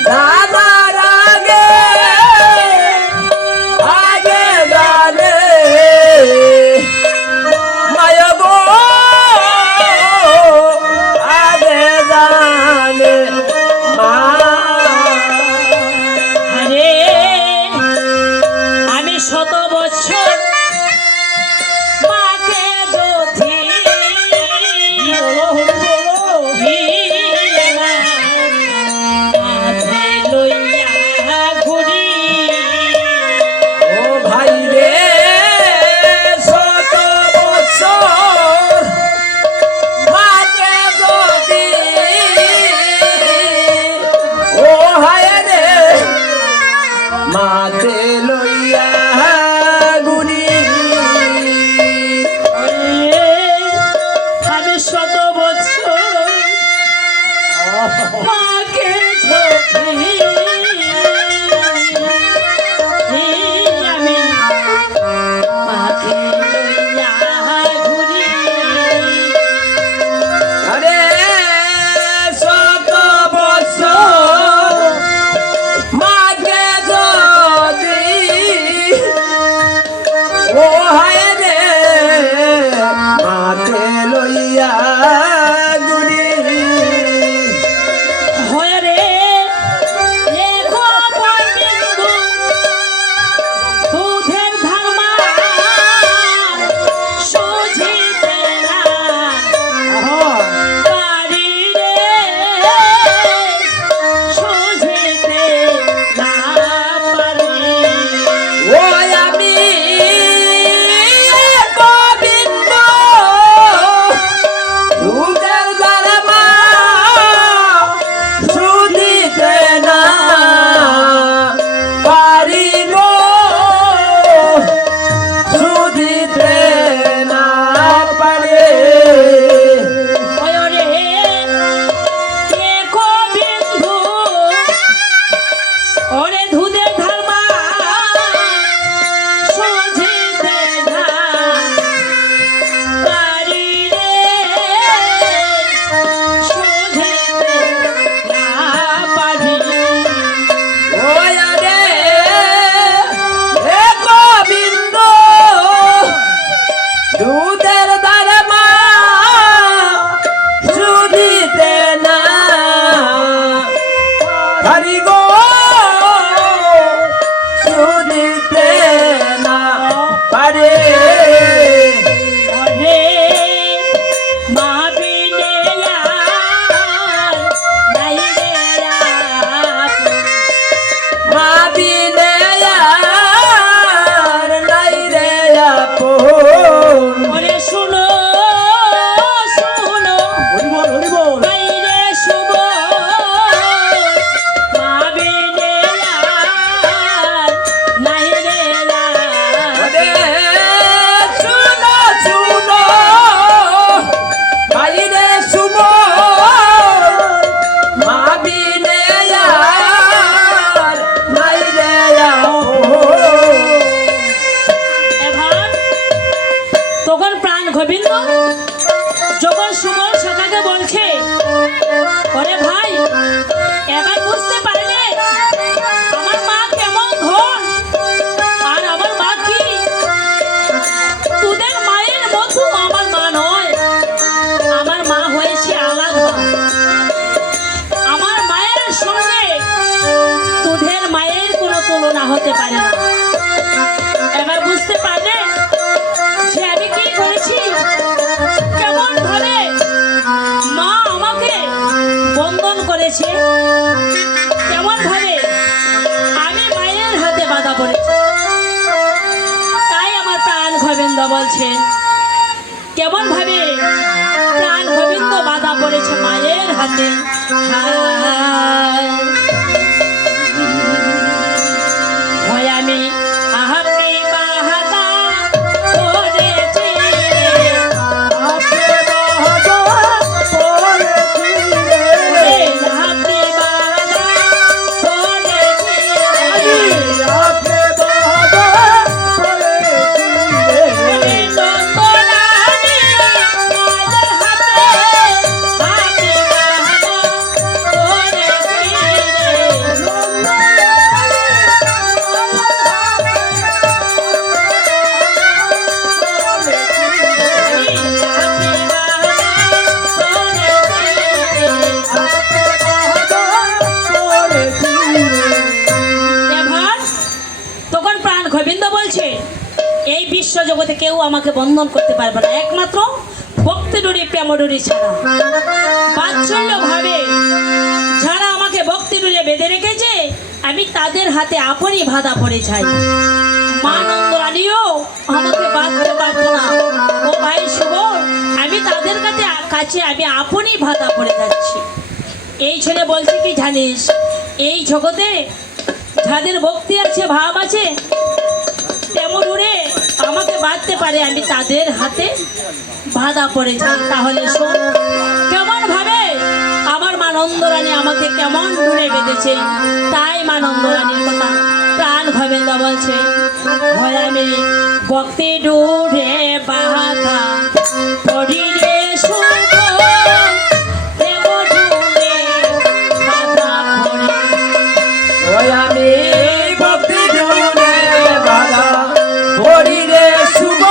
জানার আগে আগে জানে মায় গো আগে জানে মা আরে আমি শত বছর মাকে যদি লইয়া ঘুরি ও ভাই রে শত বছর মাকে যদি ও হায় রে মাতে লইয়া গুনি আমি শত বছর মাকে যদি এবার বুঝতে পারলে আমার মা কেমন ধন আর আমার মা কি তোদের মায়ের মতো আমার মা নয়। আমার মা হয়েছে আলাদা। আমার মায়ের সঙ্গে তোদের মায়ের কোনো তুলনা হতে পারে না। এবার বুঝতে পারলে যে আমি কি করেছি, কেমন ভাবে মা আমাকে বন্ধন করেছে, কেমন ভাবে আমি মায়ের হাতে বাধা পড়েছি। তাই আমার প্রাণ গোবিন্দ বলছে কেমন ভাবে প্রাণ গোবিন্দ বাধা পড়েছে মায়ের হাতে। হায় হয় আমি আপনি বাহাদা করেছি আপনি বাহাদা করেছি রে। আপনি বাহাদা করেছি আপনি বাহাদা করেছি রে। নন্দরানী মায়ের হাতে আপনি বাহাদা এই বিশ্ব জগতে কেউ আমাকে বন্ধন করতে পারবে না, একমাত্র ভক্তি ডুরি প্রেম ডুরি ছাড়া। বাৎসল্য ভাবে যারা আমাকে ভক্তি ডুরে বেঁধে রেখেছে, আমি তাদের হাতে আপনই বাধা পড়ে যাই। মা নন্দরানীও আমাকে বাঁধতে পারতো না। ও ভাই শুভ, আমি তাদের কাছে আমি আপনই বাধা পড়ে যাচ্ছি। এই ছেলে বলছে কি জানিস, এই জগতে যাদের ভক্তি আছে, ভাব আছে, তেমন উড়ে আমাকে বাঁধতে পারে, আমি তাদের হাতে বাধা পড়ে যাই। তাহলে শোন কেমন ভাবে আমার মা নন্দরানী আমাকে কেমন দূরে বেঁধেছে। তাই মা নন্দরানীর কথা প্রাণ গোবিন্দ বলছে, হয় আমি ভক্তি ডুরে বাধা পড়িলে শুভ দেব ডুরে বাধা পড়ে। ওই আমি ভক্তি ডুরে বাধা পড়িলে শুভ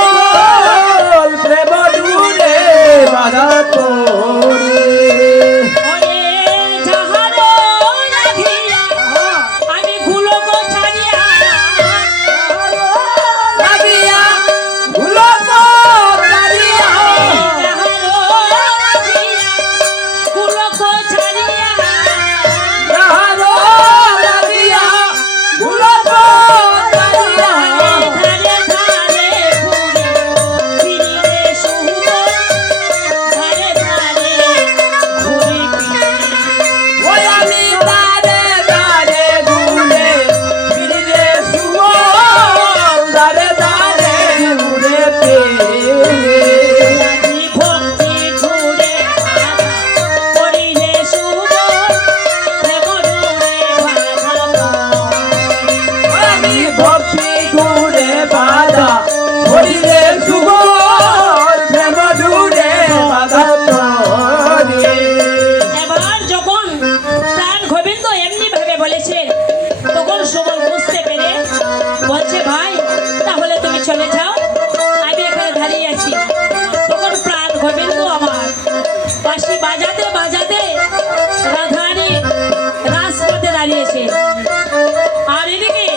প্রেম ডুরে বাধা পড়ে। ওরে যাহারো লাগিয়া আমি গুলোক ছাড়িয়া, লাগিয়া ভুলব তারিয়া। যাহারো লাগিয়া গুলোক ছাড়িয়া, যাহারো লাগিয়া ভুলব তারিয়া। ধারে ধারে ঘুরে ফিরিলে শুভ, ধারে ধারে ঘুরে ফিরে। ওই আমি দারে দারে ঘুরে ফিরে শুভ দারে দারে ঘুরে ফিরে। আমি ভক্তি ঘুরে বাধা পড়িলে শুভ দেব ডুরে বাধা পড়ে। আমি ভক্তি ঘুরে বাধা পড়িলে শুভ প্রেম ঘুরে বাধা পড়ে। এবার যখন প্রাণ গোবিন্দ এমনি ভাবে বলেছে, তখন সুবল বুঝতে পেরে বলছে, ভাই তাহলে তুমি চলে যাও, আমি এখানে দাঁড়িয়ে আছি। তখন প্রাণ গোবিন্দ আমার বাঁশি বাজাতে বাজাতে রাধারানী রাজপথে দাঁড়িয়েছে। আর এদিকে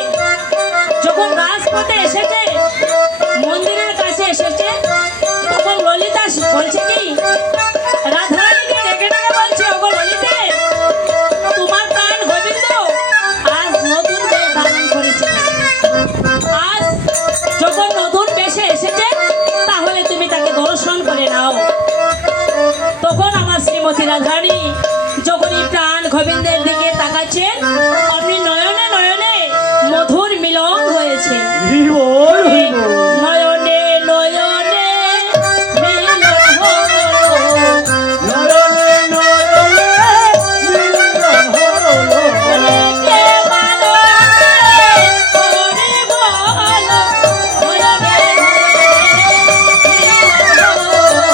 যখন রাজপথে এসেছে, মন্দিরের কাছে এসেছে, তখন ললিতা বলছে কি, রাধারানীকে ডেকে ডেকে বলছে, ওগো ললিতে, তোমার প্রাণ গোবিন্দ আজ নতুন বেশ ধারণ করেছে। আজ যখন নতুন বেশে এসেছে, তাহলে তুমি তাকে দর্শন করে নাও। তখন আমার শ্রীমতী রাধারানী যখন এই প্রাণ গোবিন্দের দিকে তাকাচ্ছেন, আপনি নয়নে নয়নে মধুর মিলন হয়েছে। নয়নে নয়নে মিলন হলো, নয়নে নয়নে মিলন হলো। কে ভালো করে বলো, নয়নে নয়নে মিলন হলো।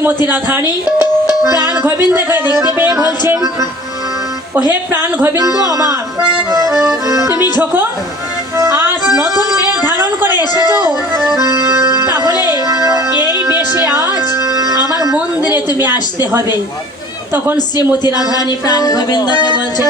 শ্রীমতী রাধারানী প্রাণ গোবিন্দকে দেখতে পেয়ে বলছেন, ও হে প্রাণ গোবিন্দ আমার, তুমি যখন আজ নতুন বেশ ধারণ করে এসেছো, তাহলে এই বেশে আজ আমার মন্দিরে তুমি আসতে হবে। তখন শ্রীমতী রাধারানী প্রাণ গোবিন্দকে বলছে,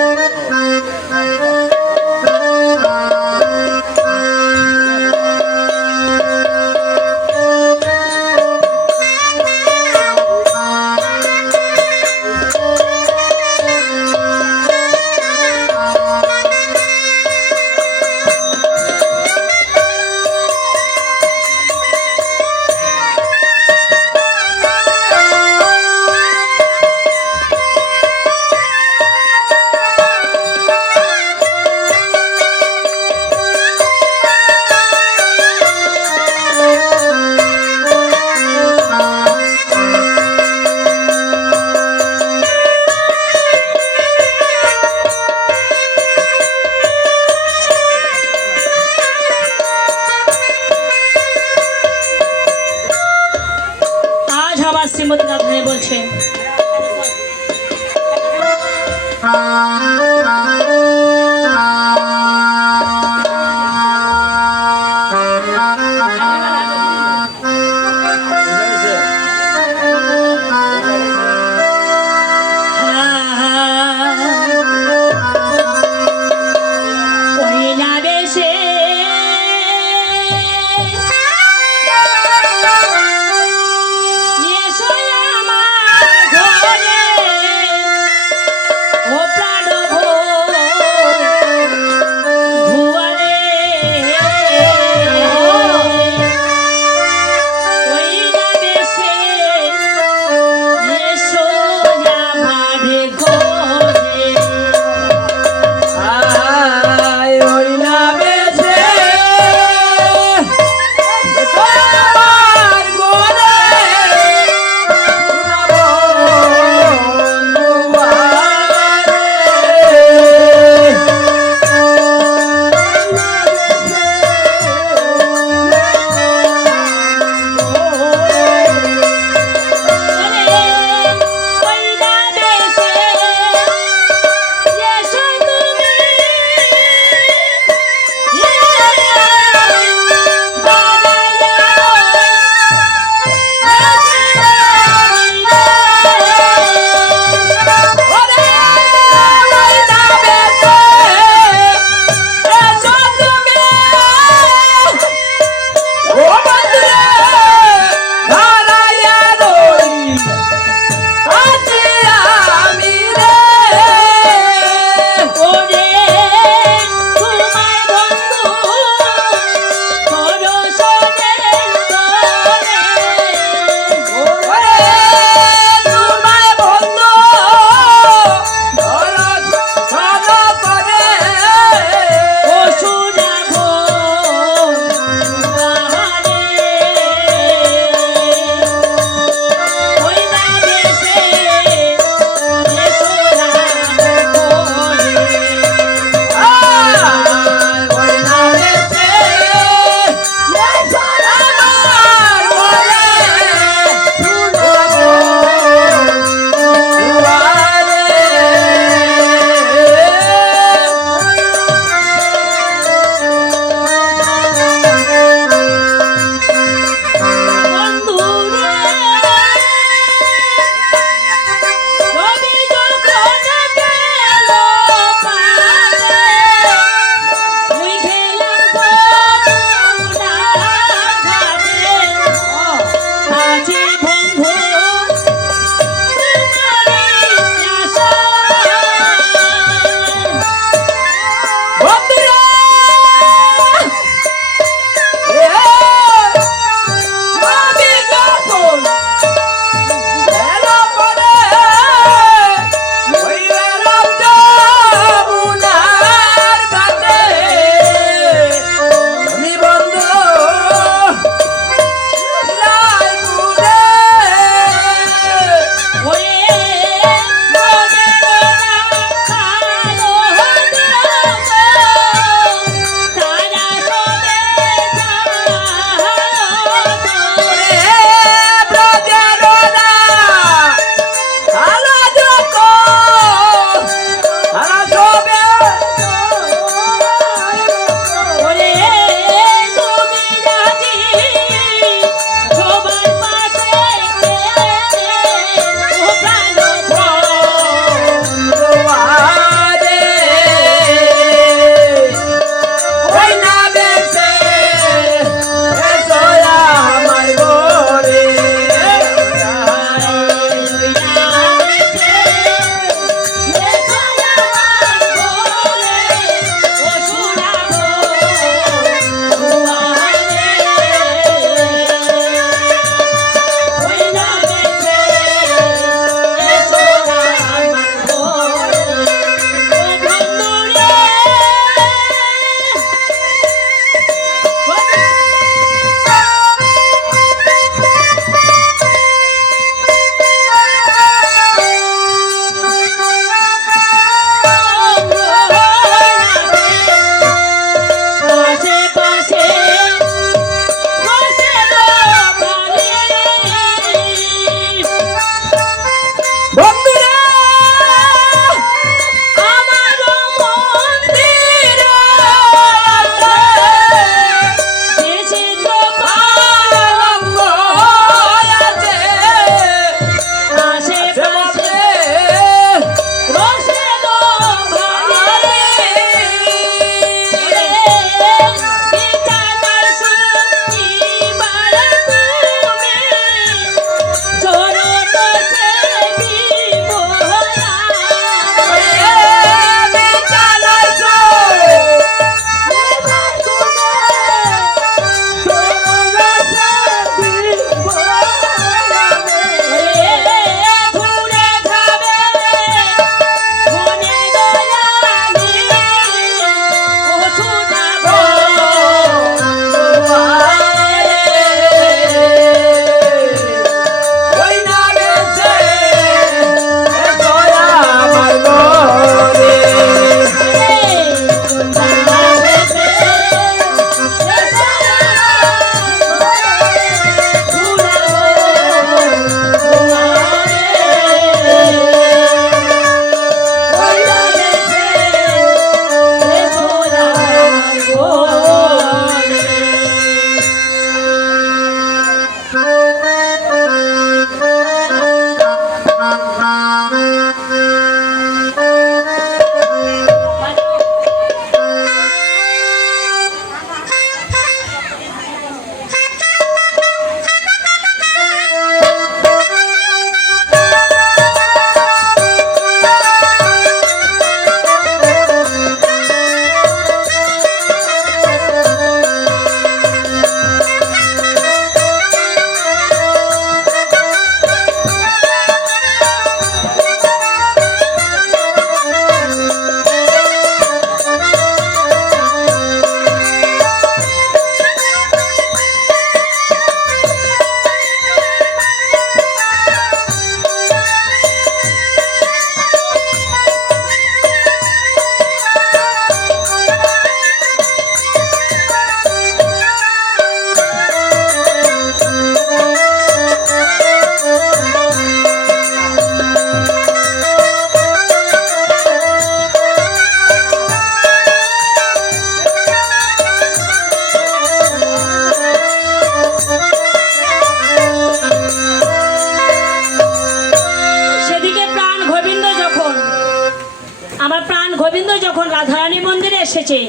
যখন রাধারানী মন্দিরে এসেছে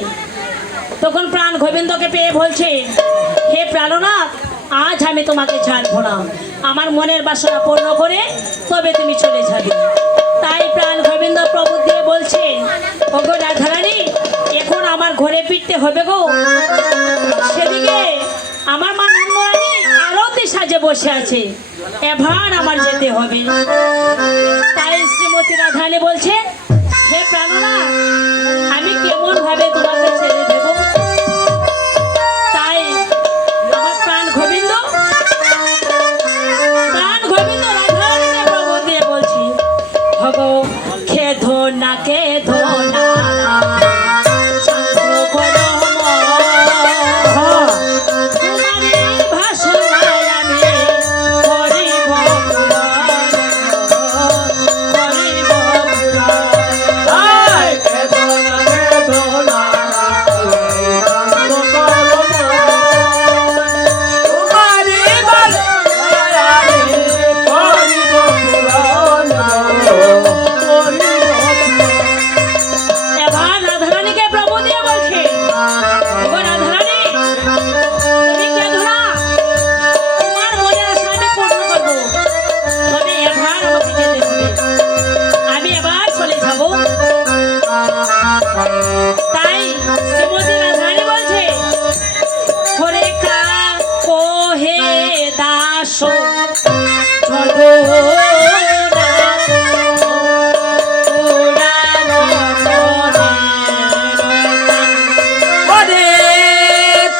তখন প্রাণ গোবিন্দকে পেয়ে বলছে, হে প্রাণনাথ, আজ আমি তোমাকে ছাড়বো না, আমার মনের বাসনা পূর্ণ করে তবে তুমি চলে যাবে। তাই প্রাণ গোবিন্দ প্রভু দিয়ে বলছে, ওগো রাধারানী, এখন আমার ঘরে ফিরতে হবে গো। সেদিকে আমার মা নন্দরানী আরতি সাজে বসে আছে, এবার আমার যেতে হবে। তাই শ্রীমতী রাধারানী বলছে, হে প্রাণনাথ, আমি কেমন ভাবে তোমাকে ছেড়ে দেব? তাই আমার প্রাণ গোবিন্দ রাধারানীকে প্রভু দিয়ে বলছি, ভগো খেধো না খেধো না, শান্ত করো মন। তোমারই ভাষণায় আমি করিব পূরণ, করিব পূরণ। আয় কেদনা কেদনা তোমারি ভালোবাসায় করিব পূরণ, এবার রাধারানীকে প্রভু দিয়ে বলছে, ওগো রাধারানী, তুমি কেঁদো না, তোমার মনের আশা আমি পূর্ণ করবো, তবে এবার আমাকে যেতে হবে, আমি এবার চলে যাব। তাই শ্রীমতী রাধারানী বলছে, হরে কা কোহে দাস ওরে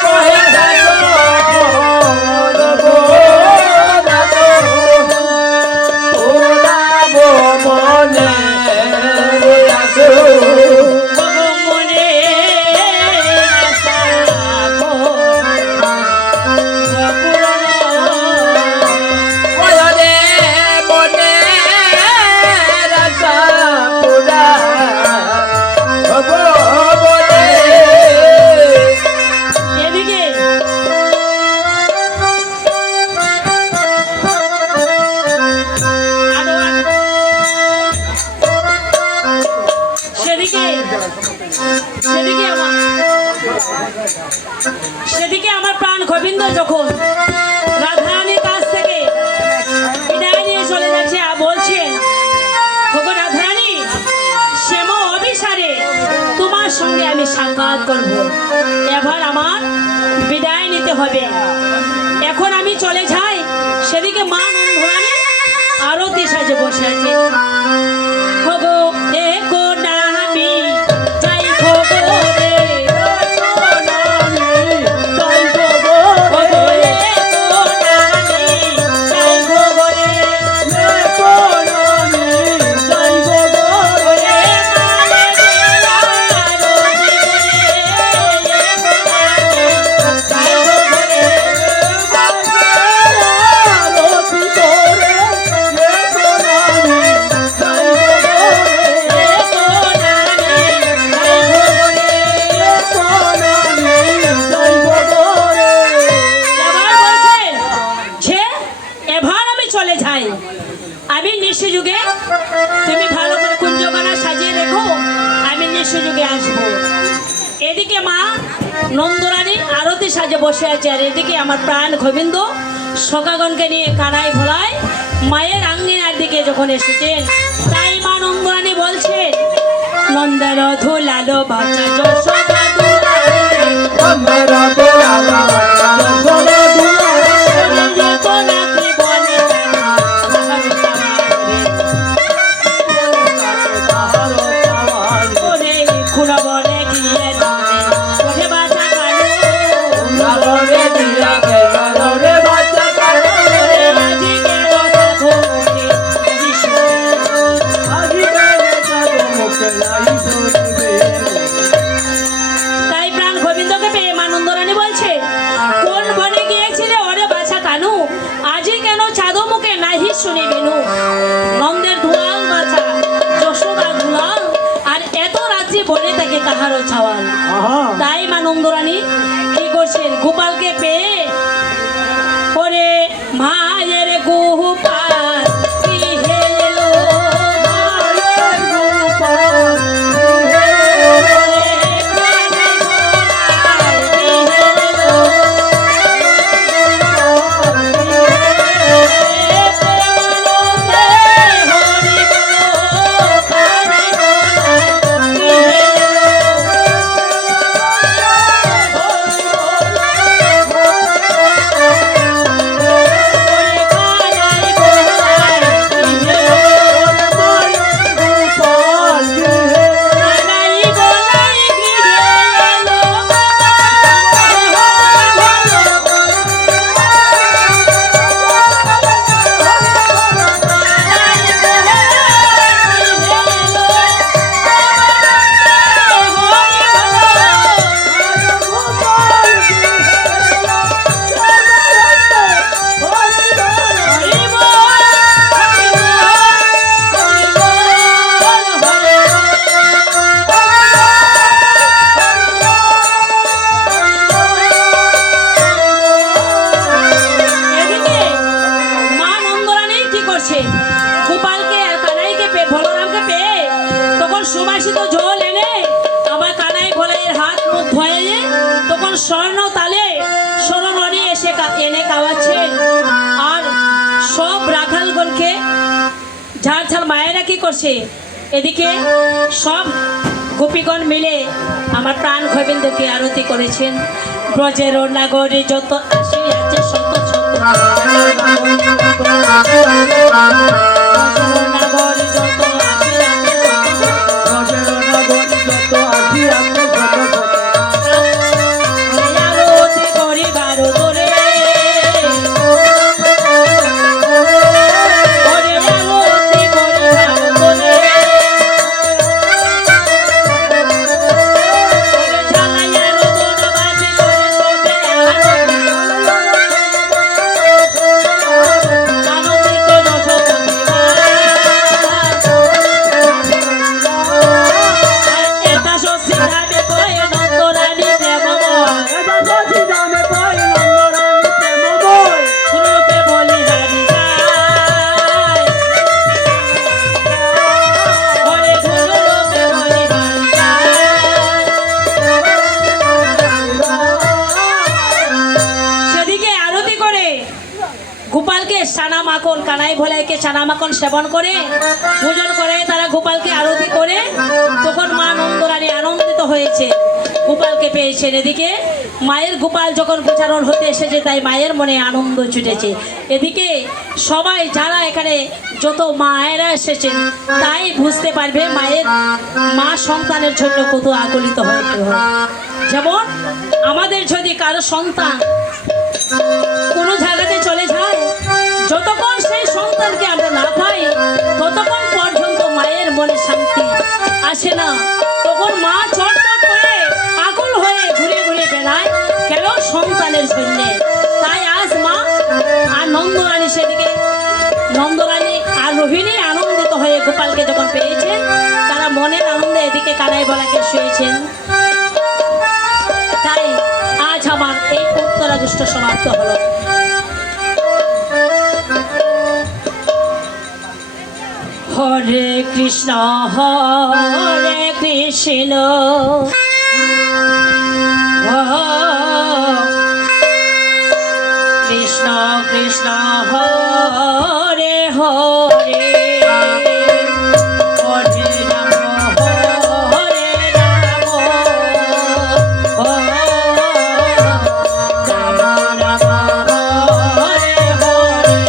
কহে দাসো দাসো ওলাবো মনে আসো ওরে মনে রাসা পুরা বলে এদিকে সেদিকে সেদিকে আমার প্রাণ গোবিন্দ যখন রাধারানীর কাছ থেকে বিদায় নিয়ে চলে যাচ্ছে আর বলছে, ওগো রাধারানী, শ্যাম অভিসারে তোমার সঙ্গে আমি সাক্ষাৎ করব, এবার আমার বিদায় নিতে হবে, এখন আমি চলে যাই। সেদিকে মা নন্দরানী আরতি সাজে বসে আছে, ওগো দেখো না আমি যাই গো রে, ওগো দেখো না আমি যাই গো রে, ওরে মালে দিয়া রোজি করে, যাই গো রে। এবার বলছে, ছে এবার আমি চলে যাই, আমি নিশ্চয় যুগে, তুমি ভালো করে কুঞ্জগানা সাজিয়ে রেখো, আমি নিশ্চয় যুগে আসবো। এদিকে মা নন্দরানী আরতি সাজে বসে আছে, আর এদিকে আমার প্রাণ গোবিন্দ সখাগণকে নিয়ে কানাই ভোলায় মায়ের আঙ্গিনার দিকে যখন এসেছেন, তাই মা নন্দরানী বলছে, নন্দের ধুলালো বাচ্চা যশোদা দুলালে, তাই প্রাণ গোবিন্দকে পেয়ে মা নন্দরানী বলছে, কোন বনে গিয়েছিলে ওরে বাছা কানু, আজি কেন চাঁদো মুখে নাহি শুনি বেনু, নন্দের ধুলাল বাছা যশোদা ধুলাল, আর এত রাত্রি বনে থাকে কাহারও ছাওয়াল। তাই মা নন্দরানী কি করছেন, গোপালকে পেয়ে, ওরে মায়ের গোপাল কি হেলো, মায়ের গোপাল স্বর্ণ তালে স্মরণে এসে এনে খাওয়াচ্ছেন। আর সব রাখালগণকে ঝাড় ঝাড় মায়েরা কি করছে, এদিকে সব গোপীগণ মিলে আমার প্রাণ গোবিন্দকে আরতি করেছেন। ব্রজের নাগরে যত আসিয়াছে শত শত, ব্রজের নাগরে যত আসিয়াছে শত শত, আরতি করিবার করে ওরে আরতি করিবার করে ঝালাইয়ার দোনবাজি করে সবে আনন্দিত এটা শশী যাবে কয় নন্দরানী প্রেমময়, রূপে বলি হারি যায়, ওরে গুরু রূপে বলি হারি যায়। সেদিকে আরতি করে গোপালকে সানা মাখন, কানাই ভোলাইকে সানা মাখন সেবন করে পূজন করে তারা গোপালকে আরতি করে, তখন মা নন্দরানী আনন্দিত হয়েছে, গোপালকে পেয়েছেন। এদিকে মায়ের গোপাল যখন গোচারণ হতে এসেছে তাই মায়ের মনে আনন্দ ছুটেছে। এদিকে সবাই যারা এখানে যত মায়েরা এসেছেন তাই বুঝতে পারবে মায়ের মা সন্তানের জন্য কত আকুলিত হতে হয়। যেমন আমাদের যদি কারো সন্তান কোনো জায়গাতে চলে যায়, যতক্ষণ সেই সন্তানকে আমরা না পাই ততক্ষণ পর্যন্ত মায়ের মনে শান্তি আসে না। তখন মা চটচট করে আকুল হয়ে ঘুরে ঘুরে বেড়ায় কেন সন্তানের জন্য। তাই আজ মা আর নন্দরানী সেদিকে নন্দরানী আর রোহিণী আনন্দিত হয়ে গোপালকে যখন পেয়েছেন তারা মনের আনন্দে এদিকে কানাই বলাকে শুয়েছেন। তাই আজ আমার এই উত্তরাদৃষ্ট সমাপ্ত হলো। হরে কৃষ্ণ কৃষ্ণ কৃষ্ণ কৃষ্ণ হরে হরে, হরে রাম হরে রাম, রাম রাম হরে হরে।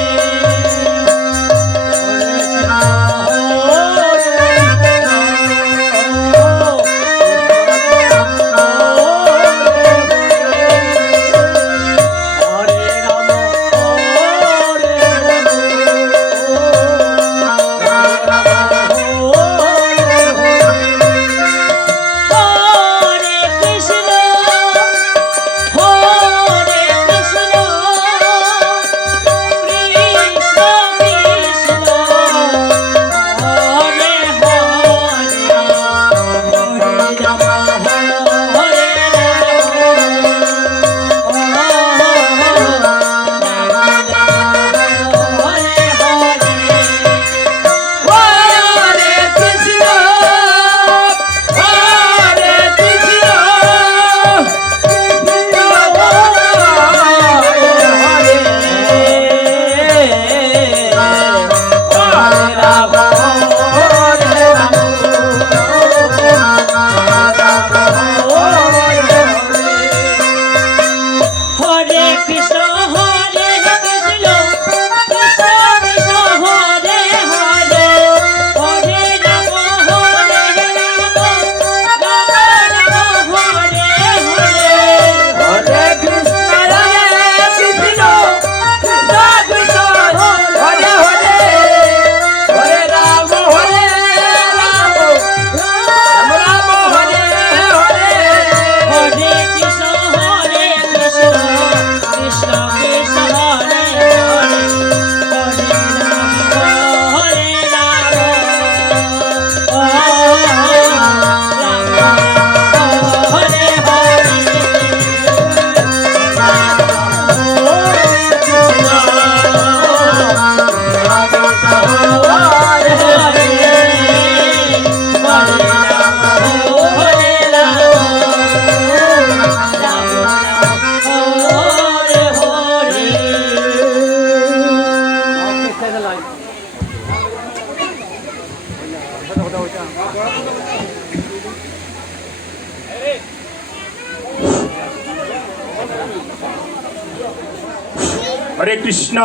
হরে কৃষ্ণ।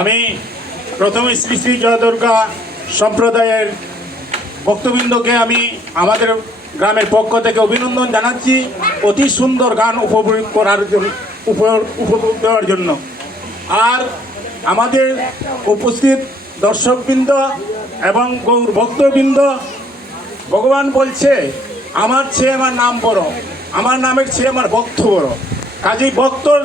আমি প্রথমে শ্রী শ্রী জয় দুর্গা সম্প্রদায়ের ভক্তবৃন্দকে আমি আমাদের গ্রামের পক্ষ থেকে অভিনন্দন জানাচ্ছি অতি সুন্দর গান উপভোগ করার জন্য, উপভোগ দেওয়ার জন্য। আর আমাদের উপস্থিত দর্শকবৃন্দ এবং গৌর ভক্তবৃন্দ, ভগবান বলছে আমার চেয়ে আমার নাম বড়, আমার নামের চেয়ে আমার ভক্ত বড়। কাজেই ভক্তর